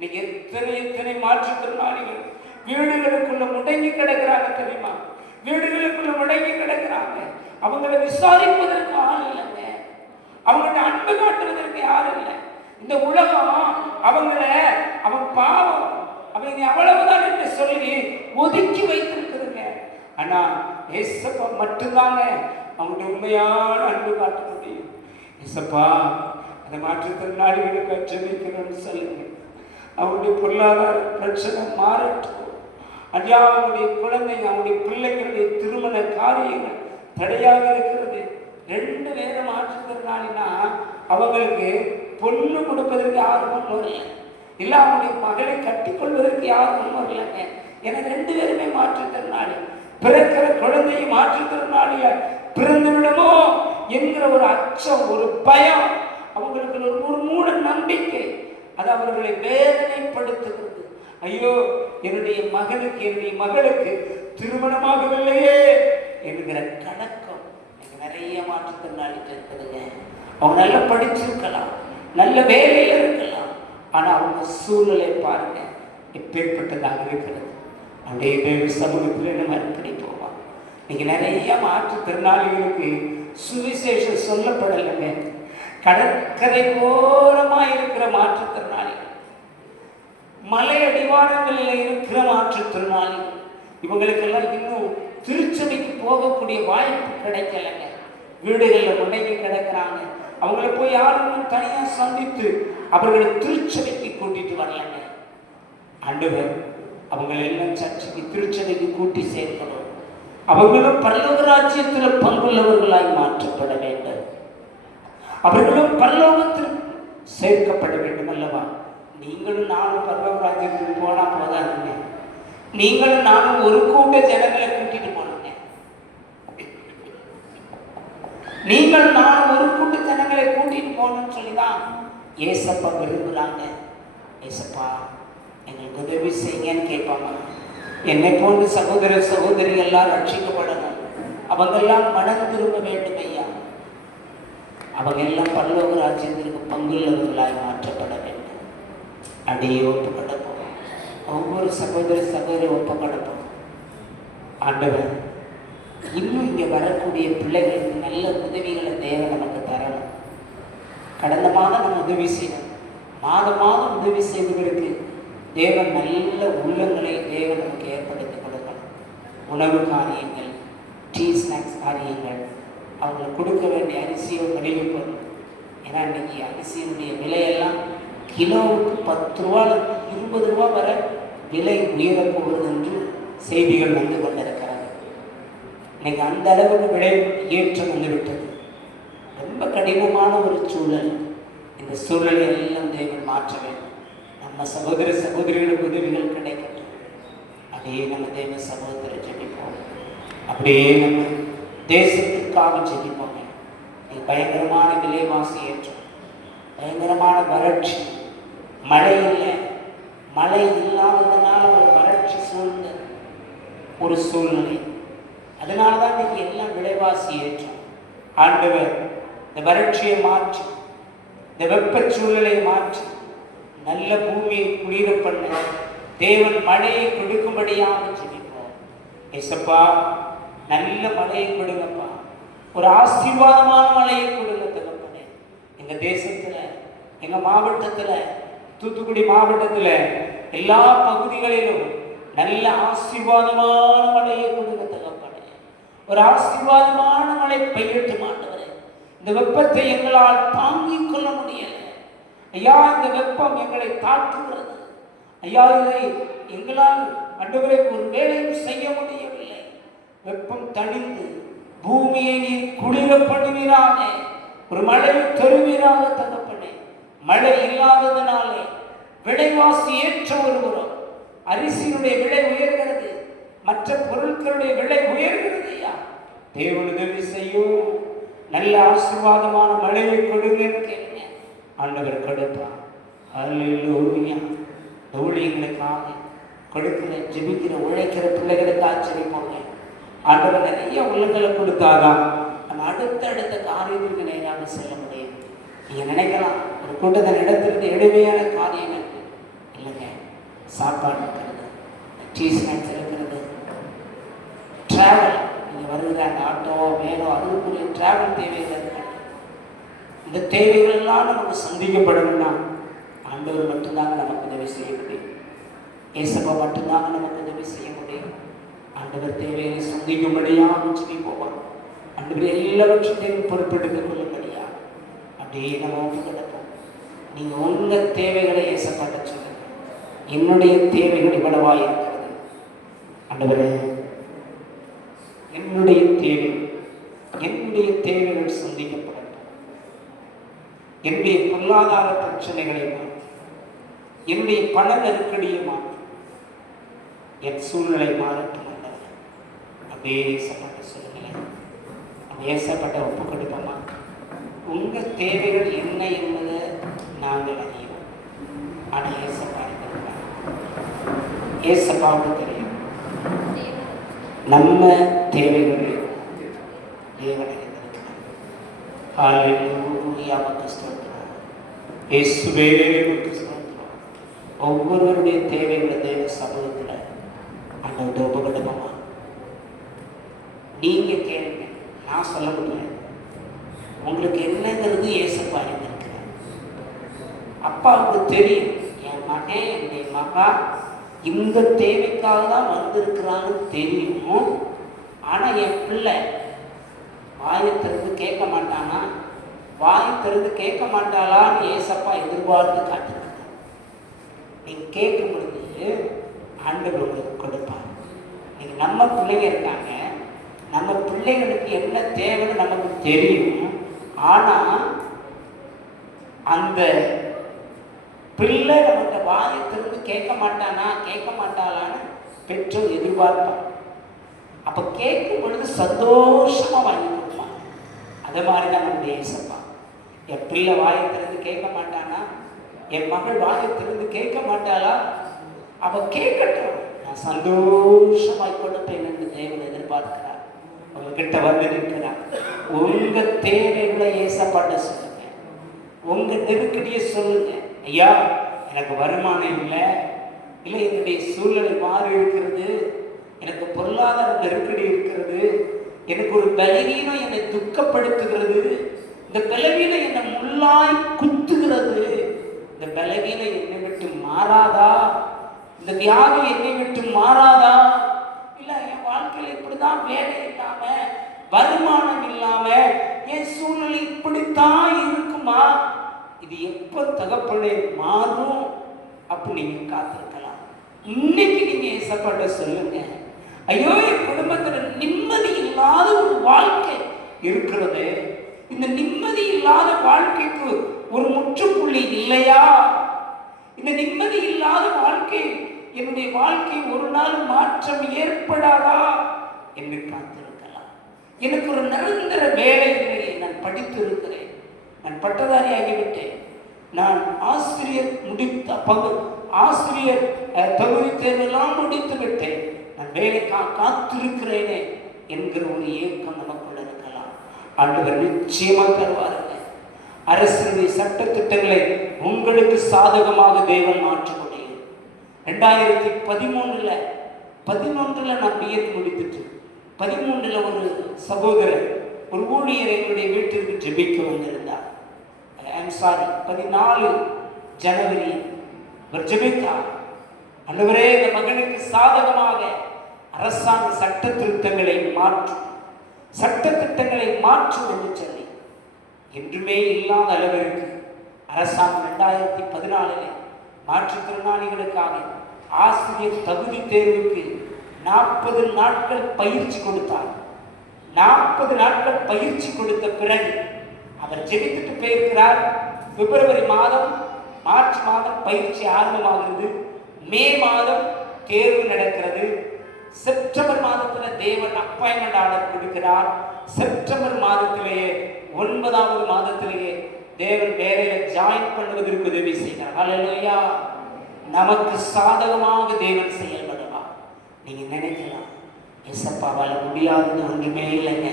நீங்க எத்தனை மாற்றுத்திறனாளிகள் வீடுகளுக்குள்ள முடங்கி கிடக்கிறாங்க தெரியுமா? வீடுகளுக்குள்ள முடங்கி கிடக்கிறாங்க. அவங்களை விசாரிப்பதற்கு ஆள் இல்லைங்க, அவங்கள்ட்ட அன்பு காட்டுவதற்கு யாரும் இல்லை. இந்த உலகம் அவன் பாவம், அவங்க அவ்வளவுதான் என்று சொல்லி ஒதுக்கி வைத்திருக்குதுங்க. ஆனா ஏசப்பா மட்டும்தாங்க அவங்களுடைய உண்மையான அன்பு காட்ட முடியும். ஏசப்பா, அந்த மாற்றுத்திறனாளிகளுக்கு ஜெபிக்கிறோம்னு சொல்லுங்க. அவங்களுடைய பொருளாதார பிரச்சனை மாறட்டும். ஐயா, அவங்களுடைய குழந்தைங்க, அவங்களுடைய பிள்ளைங்களுடைய திருமண காரியங்கள் தடையாக இருக்கிறது. 2 பேரை மாற்றுத்திறனாளினா அவங்களுக்கு பொண்ணு கொடுப்பதற்கு யாரும் முன் வரல, இல்லை அவங்களுடைய மகளை கட்டிக்கொள்வதற்கு யாரும் முன் வரலங்க. ஏன்னா 2 பேருமே மாற்றுத்திறனாளி. பிறக்கிற குழந்தையை மாற்றுத்திறனாளிய பிறந்துவிடுமோ என்கிற ஒரு அச்சம், ஒரு பயம், அவங்களுக்கு ஒரு மூட நம்பிக்கை, அது அவர்களை வேதனைப்படுத்துகிறது. ஐயோ, என்னுடைய மகனுக்கு என்னுடைய மகளுக்கு திருமணமாகவில்லையே என்கிற கணக்கம் நிறைய மாற்றுத்திறனாளிகள் இருக்குதுங்க. அவங்க நல்லா படிச்சிருக்கலாம், நல்ல வேலையில் இருக்கலாம், ஆனால் அவங்க சூழ்நிலை பாருங்க எப்பேற்பட்டதாக இருக்கிறது. அப்படியே வேறு சமூகத்தில் நம்ம அடிப்படை போவாங்க. இன்னைக்கு நிறைய மாற்றுத்திறனாளிகளுக்கு சுவிசேஷம் சொல்லப்படலைங்க. கடற்கரை ஓரமாக இருக்கிற மாற்றுத்திறனாளிகள், மலை அடிவாரங்களில் இருக்கிற மாற்றுத்திறனாளிகள், இவங்களுக்கெல்லாம் இன்னும் திருச்சபைக்கு போகக்கூடிய வாய்ப்பு கிடைக்கலைங்க. வீடுகளில் முடங்கி கிடக்கிறாங்க. அவங்கள போய் யாரும் தனியாக சந்தித்து அவர்களை திருச்சபைக்கு கூட்டிட்டு வரலைங்க. ஆண்டவர் அவங்களெல்லாம் சர்ச்சைக்கு திருச்சபைக்கு கூட்டி சேர்க்கணும். அவர்களும் பரலோக ராஜ்யத்தில் பங்குள்ளவர்களாய் மாற்றப்பட வேண்டும். அவர்களும் பரலோகத்தில் சேர்க்கப்பட வேண்டும் அல்லவா? நீங்களும் நானும் பரலோக ராஜ்யத்துக்கு போனா போதாதுங்க, நீங்களும் நானும் ஒரு கூட்ட ஜனங்களை கூட்டிட்டு போனோங்க. நீங்கள் நானும் ஒரு கூட்ட ஜனங்களை கூட்டிட்டு போகணும்னு சொல்லிதான் ஏசப்பா விரும்புகிறாங்க. ஏசப்பா எங்களுக்கு உதவி செய்யுங்கன்னு கேட்பாங்க. என்னை போன்ற சகோதர சகோதரிகள்லாம் ரட்சிக்கப்படணும், அவங்கெல்லாம் மனம் திரும்ப வேண்டும் ஐயா. அவங்க எல்லாம் பரலோக ராஜ்யத்திற்கு பங்குள்ளவர்களாய் மாற்றப்பட வேண்டும். அடியே ஒப்பு கடப்போம், ஒவ்வொரு சகோதர சகோதரி ஒப்பு கடப்போம். ஆண்டவர், இன்னும் இங்கே வரக்கூடிய பிள்ளைகளுக்கு நல்ல உதவிகளை தேவை நமக்கு தரணும். கடந்த மாதம் நம்ம உதவி செய்யணும், மாதம் மாதம் உதவி செய்வதற்கு தேவன் நல்ல உள்ளங்களை தேவன் நமக்கு ஏற்படுத்தி கொடுக்கணும். உணவு காரியங்கள், டீ ஸ்நாக்ஸ் காரியங்கள், அவங்களுக்கு கொடுக்க வேண்டிய அரிசியோ மளிகை பொருள். ஏன்னா இன்னைக்கு அரிசியினுடைய விலையெல்லாம் கிலோவுக்கு 10 ரூபாயிலிருந்து 20 ரூபா வரை விலை உயரப்போகிறது என்று செய்திகள் வந்து கொண்டிருக்கிறது. இன்னைக்கு அந்த அளவுக்கு விலை ஏற்றம் வந்துவிட்டது. ரொம்ப கடினமான ஒரு சூழல். இந்த சூழலை எல்லாம் தேவன் மாற்ற வேண்டும். நம்ம சகோதர சகோதரிகளுக்கு உதவிகள் கிடைக்கட்டும். அப்படியே நம்ம தேவ சகோதர ஜெபிப்போம். அப்படியே நம்ம தேசத்திற்காக ஜெபிப்போம். பயங்கரமான விலைவாசி ஏற்றம், பயங்கரமான வறட்சி, மழை இல்லை, மழை இல்லாததுனால ஒரு வறட்சி சூழ்ந்த ஒரு சூழ்நிலை. அதனால தான் இன்னைக்கு எல்லாம் விலைவாசி ஏற்றம். ஆண்டவர் இந்த வறட்சியை மாற்றி, இந்த வெப்ப சூழலை மாற்றி, நல்ல பூமியை குளிர பண்ண தேவன் மழையை கொடுக்கும்படியாக ஜெபிப்போம். ஏசப்பா, நல்ல மழையை கொடுங்கப்பா, ஒரு ஆசீர்வாதமான மழையை கொடுங்க தகப்பனே. எங்க தேசத்துல, எங்க மாவட்டத்துல, தூத்துக்குடி மாவட்டத்துல எல்லா பகுதிகளிலும் நல்ல ஆசீர்வாதமான மழையை கொடுங்க தகப்பனே. ஒரு ஆசீர்வாதமான மழை பெய்யட்டும் ஆண்டவரே. இந்த வெப்பத்தை எங்களால் தாங்கிக் கொள்ள முடியல ஐயா. இந்த வெப்பம் எங்களை தாக்குகிறது ஐயா. இதை எங்களால் ஆண்டவரே ஒரு வேலையும் செய்ய முடியவில்லை. வெப்பம் தணிந்து பூமியை நீர் குளிர பண்ணுவீராக, ஒரு மழையை தருவீராக தகப்பனே. மழை இல்லாததனாலே விலைவாசி ஏற்ற ஒருவரும், அரிசியினுடைய விலை உயர்கிறது, மற்ற பொருட்களுடைய விலை உயர்கிறது ஐயா. தேவன் உதவி செய்யும், நல்ல ஆசீர்வாதமான மழையை கொடுங்கன்னு கேளுங்க, ஆண்டவர் கொடுப்பார். அல்லேலூயா. ஊழியர்களுக்காக கொடுக்கிற, ஜெபிக்கிற, உழைக்கிற பிள்ளைகளுக்கு ஆச்சரியப்பாங்க. ஆண்டவர் நிறைய உள்ளங்களை கொடுத்தாதான் நம்ம அடுத்த காரியத்திற்கு நேராக செல்ல முடியும். நீங்கள் நினைக்கலாம் ஒரு கூட்டத்தை நடத்துறது எளிமையான காரியங்கள் இல்லைங்க. சாப்பாடு இருக்கிறது, டீ ஸ்நாக்ஸ் இருக்கிறது, ட்ராவல், நீங்கள் வருகிற அந்த ஆட்டோ வேனோ அதுக்குரிய ட்ராவல் தேவைகள் இருக்கிறது. இந்த தேவைகள் எல்லாம் நமக்கு சந்திக்கப்படணும்னா ஆண்டவர் மட்டும்தாங்க நமக்கு உதவி செய்ய முடியும். ஏசப்பா மட்டும்தாங்க நமக்கு உதவி செய்ய முடியும். ஆண்டவர் தேவையை சந்திக்கும்படியாக சொல்லி போவார். ஆண்டவர் எல்லாவற்றையும் பொறுப்பெடுத்துக் கொள்ளும்படியா அப்படியே நம்ம ஒன்று கிடப்போம். நீங்கள் உங்கள் தேவைகளை ஏசப்பட்ட சொல்லுங்க. என்னுடைய தேவைகள் இவ்வளவாக இருக்கிறது ஆண்டவரே, என்னுடைய தேவைகள் சந்திக்கப்படட்டும். என்னுடைய பொருளாதார பிரச்சனைகளை மாற்றி, என்னுடைய பண நெருக்கடியை மாற்றி, என் சூழ்நிலை மாறட்டும். அப்படியே ஏசப்பட்ட சொல்லுங்களேன். நம்ம ஏசப்பட்ட ஒப்பு கொடுப்போமா? உங்கள் தேவைகள் என்ன என்பதை நாங்கள் அறியோம். ஆனால் ஏசப்பா இருக்கிறார், ஏசப்பாவுக்கு தெரியும் நம்ம தேவைகள் தேவனை இருக்கிறார். ஹல்லேலூயா. ஸ்தோத்திரம் இயேசுவே, ஸ்தோத்திரம். ஒவ்வொருவருடைய தேவைகளை தேவ சமூகத்தில் அந்த ஒப்பு கொடுப்போமா? நீங்கள் கேளுங்க, நான் சொல்ல முடியாது. உங்களுக்கு என்னங்கிறது ஏசப்பா இருக்கிறார். அப்பாவுக்கு தெரியும், என் மகன், என்னுடைய மகா இந்த தேவைக்காக தான் வந்திருக்கிறான்னு தெரியும். ஆனால் என் பிள்ளை வாயத்திலிருந்து கேட்க மாட்டானா, வாயத்திலிருந்து கேட்க மாட்டாளான்னு ஏசப்பா எதிர்பார்த்து காட்டுறாங்க. நீங்கள் கேட்கும் பொழுது ஆண்டவர் உங்களுக்கு கொடுப்பார். நீங்கள் நம்ம பிள்ளைங்க இருக்காங்க, நம்ம பிள்ளைகளுக்கு என்ன தேவைன்னு நமக்கு தெரியும். ஆனால் அந்த பிள்ளை நம்மகிட்ட வாயை திறந்து கேட்க மாட்டானா கேட்க மாட்டாளான்னு பெற்றோர் எதிர்பார்ப்பான். அப்ப கேட்கும் பொழுது சந்தோஷமா வாங்கி கொடுப்பான். அதே மாதிரி தான் நம்முடைய ஏசப்பா. என் பிள்ளை வாயை திறந்து கேட்க மாட்டானா, என் மகள் வாயை திறந்து கேட்க மாட்டாளா, அவ கேட்கட்டும், நான் சந்தோஷமாய் கொடுப்பேன் என்று தேவன் எதிர்பார்க்கிறார். உங்ககிட்ட வந்து நிற்கிறார். உங்க தேவைகளை ஏசப்பாட்ட சொல்லுங்க, உங்க நெருக்கடியை சொல்லுங்க. ஐயா, எனக்கு வருமானம் இல்லை, இல்லை என்னுடைய சூழ்நிலை மாறி இருக்கிறது, எனக்கு பொருளாதார நெருக்கடி இருக்கிறது, எனக்கு ஒரு பலவீனம் என்னை துக்கப்படுத்துகிறது, இந்த பலவீனம் என்னை முள்ளாய் குத்துகிறது, இந்த பலவீனம் என்னை விட்டு மாறாதா, இந்த வியாதி என்னை விட்டு மாறாதா, இல்ல என் வாழ்க்கையில் இப்படிதான் வேலை இல்லாம வருமானம் இல்லாம என் சூழ்நிலை இப்படித்தான் இருக்குமா, இது எப்ப தகப்பனே மாறும் அப்படி நீங்க காத்திருக்கலாம். இன்னைக்கு நீங்க ஏசப்பாட்ட சொல்லுங்க, ஐயோ என் குடும்பத்துல நிம்மதி இல்லாத ஒரு வாழ்க்கை இருக்கிறது, இந்த நிம்மதி இல்லாத வாழ்க்கைக்கு ஒரு முற்றுப்புள்ளி இல்லையா, இந்த நிம்மதி இல்லாத வாழ்க்கை என்னுடைய வாழ்க்கை ஒரு நாள் மாற்றம் ஏற்படாதா என்று காத்திருக்கலாம். எனக்கு ஒரு நிரந்தர வேலை இல்லையே, நான் படித்து இருக்கிறேன், நான் பட்டதாரி ஆகிவிட்டேன், நான் ஆசிரியர் ஆசிரியர் தகுதி தேர்வெல்லாம் முடித்து விட்டேன், நான் வேலை காத்திருக்கிறேனே என்கிற ஒரு ஏக்கம் நமக்குள்ள இருக்கலாம். ஆண்டவர் நிச்சயமாக தருவாருங்க. அரசினுடைய சட்ட திட்டங்களை உங்களுக்கு சாதகமாக தேவன் மாற்ற முடியும். 2013 நான் பிஎட் முடித்துட்டு 13 ஒரு சகோதரர் ஒரு ஊழியர் எங்களுடைய வீட்டிற்கு ஜெபிக்க வந்திருந்தார். 14 ஜனவரி அவர் ஜெபித்தார். ஆண்டவரே, இந்த மகனுக்கு சாதகமாக அரசாங்க சட்ட திருத்தங்களை மாற்றும் என்று சொல்லி என்றுமே இல்லாத அளவிற்கு அரசாங்கம் 2014 மாற்றுத்திறனாளிகளுக்காக ஆசிரியர் தகுதி தேர்வுக்கு 40 நாட்கள் பயிற்சி கொடுத்தார். 40 நாட்கள் பயிற்சி கொடுத்த பிறகு அவர் ஜெபித்துட்டு போயிருக்கிறார். பிப்ரவரி மாதம் மார்ச் மாதம் பயிற்சி ஆரம்பமாகிறது. மே மாதம் தேர்வு நடக்கிறது. செப்டம்பர் மாதத்தில் தேவன் அப்பாயின்மெண்ட் ஆர்டர் கொடுக்கிறார். செப்டம்பர் மாதத்திலேயே 9வது மாதத்திலேயே தேவன் வேலையில ஜாயின் பண்ணுவதற்கு உதவி செய்கிறார். ஹல்லேலூயா. நமக்கு சாதகமாக தேவன் செயல்படுவார். நீங்க நினைக்கலாம், ஏசப்பாவால் முடியாதுன்னு ஒன்றுமே இல்லைங்க,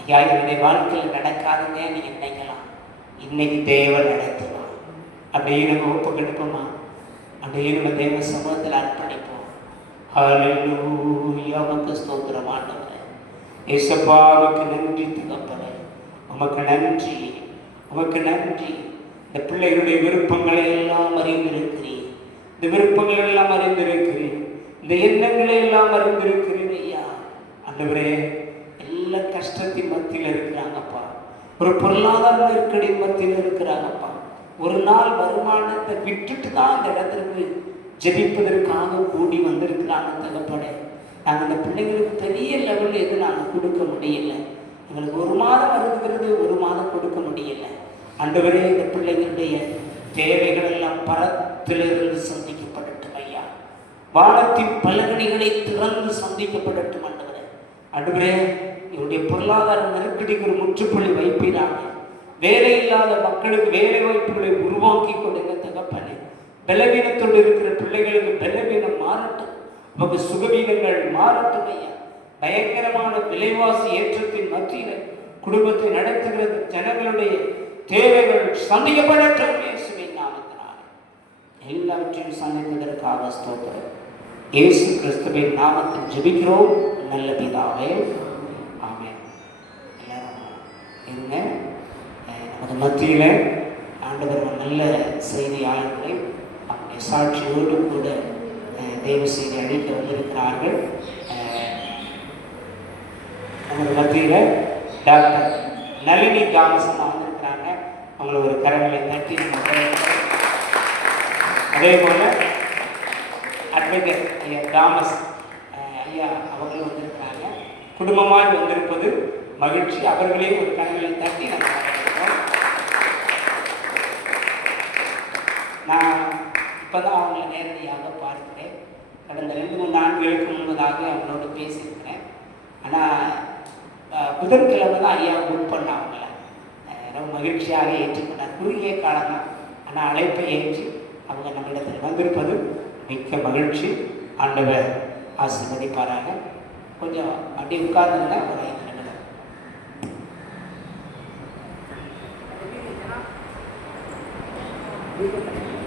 ஐயா என்னுடைய வாழ்க்கையில் நடக்காதுங்க நீங்க நினைக்கலாம். இன்னைக்கு தேவன் நடத்துவார். அப்படியே நம்ம ஒப்பு கெடுப்போமா, அப்படியே நம்ம தேவ சமூகத்தில் அர்ப்பணிப்போம். ஹல்லேலூயா. உமக்கு ஸ்தோத்திரம் ஆண்டவரே. ஏசப்பாவுக்கு நன்றி தகப்பனே, உமக்கு நன்றி, உமக்கு நன்றி. இந்த பிள்ளைகளுடைய விருப்பங்களை எல்லாம் அறிந்திருக்கிறேன், இந்த விருப்பங்களை எல்லாம் அறிந்திருக்கிறேன், இந்த எண்ணங்களை எல்லாம் அறிந்திருக்கிறேன் ஐயா. ஆண்டவரே, எல்லா கஷ்டத்தின் மத்தியில் இருக்கிறாங்கப்பா, ஒரு பொருளாதார நெருக்கடி மத்தியில் இருக்கிறாங்கப்பா. ஒரு நாள் வருமானத்தை விட்டுட்டு தான் இந்த இடத்திற்கு ஜெபிப்பதற்காக கூடி வந்திருக்கிறாங்க தகப்பனே. நாங்கள் இந்த பிள்ளைங்களுக்கு பெரிய லெவலில் எதுவும் நாங்கள் கொடுக்க முடியலை. எங்களுக்கு ஒரு மாதம் வருகிறது, ஒரு மாதம் கொடுக்க முடியலை. ஆண்டவரே, இந்த பிள்ளைகளுடைய தேவைகள் எல்லாம் பரத்திலிருந்து சந்திக்கப்படட்டும் ஐயா. வானத்தின் பலகணிகளை திறந்து சந்திக்கப்படட்டும் ஆண்டவரே. ஆண்டவரே, இவருடைய பொருளாதார நெருக்கடிக்கு ஒரு முற்றுப்புள்ளி வைப்பீராக. வேலை இல்லாத மக்களுக்கு வேலை வாய்ப்புகளை உருவாக்கி கொடுங்க தகப்பனே. பலவீனத்தோடு இருக்கிற பிள்ளைகளுக்கு பலவீனம் மாறட்டும், நமக்கு சுகவீனங்கள் மாறட்டும் ஐயா. பயங்கரமான விலைவாசி ஏற்றத்தின் மத்தியில் குடும்பத்தை நடத்துகிற ஜனங்களுடைய தேவைகள் சந்திக்கப்படட்டும் இயேசுவின் நாமத்தினால். எல்லாவற்றையும் சந்திப்பதற்காக ஸ்தோத்திரம். இயேசு கிறிஸ்துவின் நாமத்தில் ஜெபிக்கிறோம் நல்ல பிதாவே, ஆமென். எல்லாரும் இருங்க. நமது மத்தியில் ஆண்டவர் நல்ல செய்தியாளர்களை அவருடைய சாட்சியோடு கூட தேவ செய்தி அளிக்க வந்திருக்கிறார்கள். நமது மத்தியில் டாக்டர் நளினி தாமசன் வந்திருக்கிறாங்க. அவங்கள ஒரு கரங்களை தட்டி அதே போல் அட்வொகேட் ஐயா தாமஸ் ஐயா அவங்களும் வந்திருக்கிறாங்க. குடும்பமாக வந்திருப்பது மகிழ்ச்சி. அவர்களையும் ஒரு கரங்களை தட்டி நம்ம வரவேற்கிறோம். நேரடியாக பார்க்கிறேன். கடந்த 2-3 ஆண்டுகளுக்கு முன்பதாக அவங்களோட பேசியிருக்கிறேன். ஆனால் புதன்கிழமை தான் ஐயா புக் பண்ண அவங்கள ரொம்ப மகிழ்ச்சியாக ஏற்றுக்கொண்டார். குறுகிய காலம் தான், ஆனால் அழைப்பை ஏற்றி அவங்க நம்மிடத்தில் வந்திருப்பது மிக்க மகிழ்ச்சி. ஆண்டவர் ஆசீர்வதிப்பாராக. கொஞ்சம் அப்படி உட்கார்ந்துருந்தா ஒரு 5 நிமிடம். Thank you.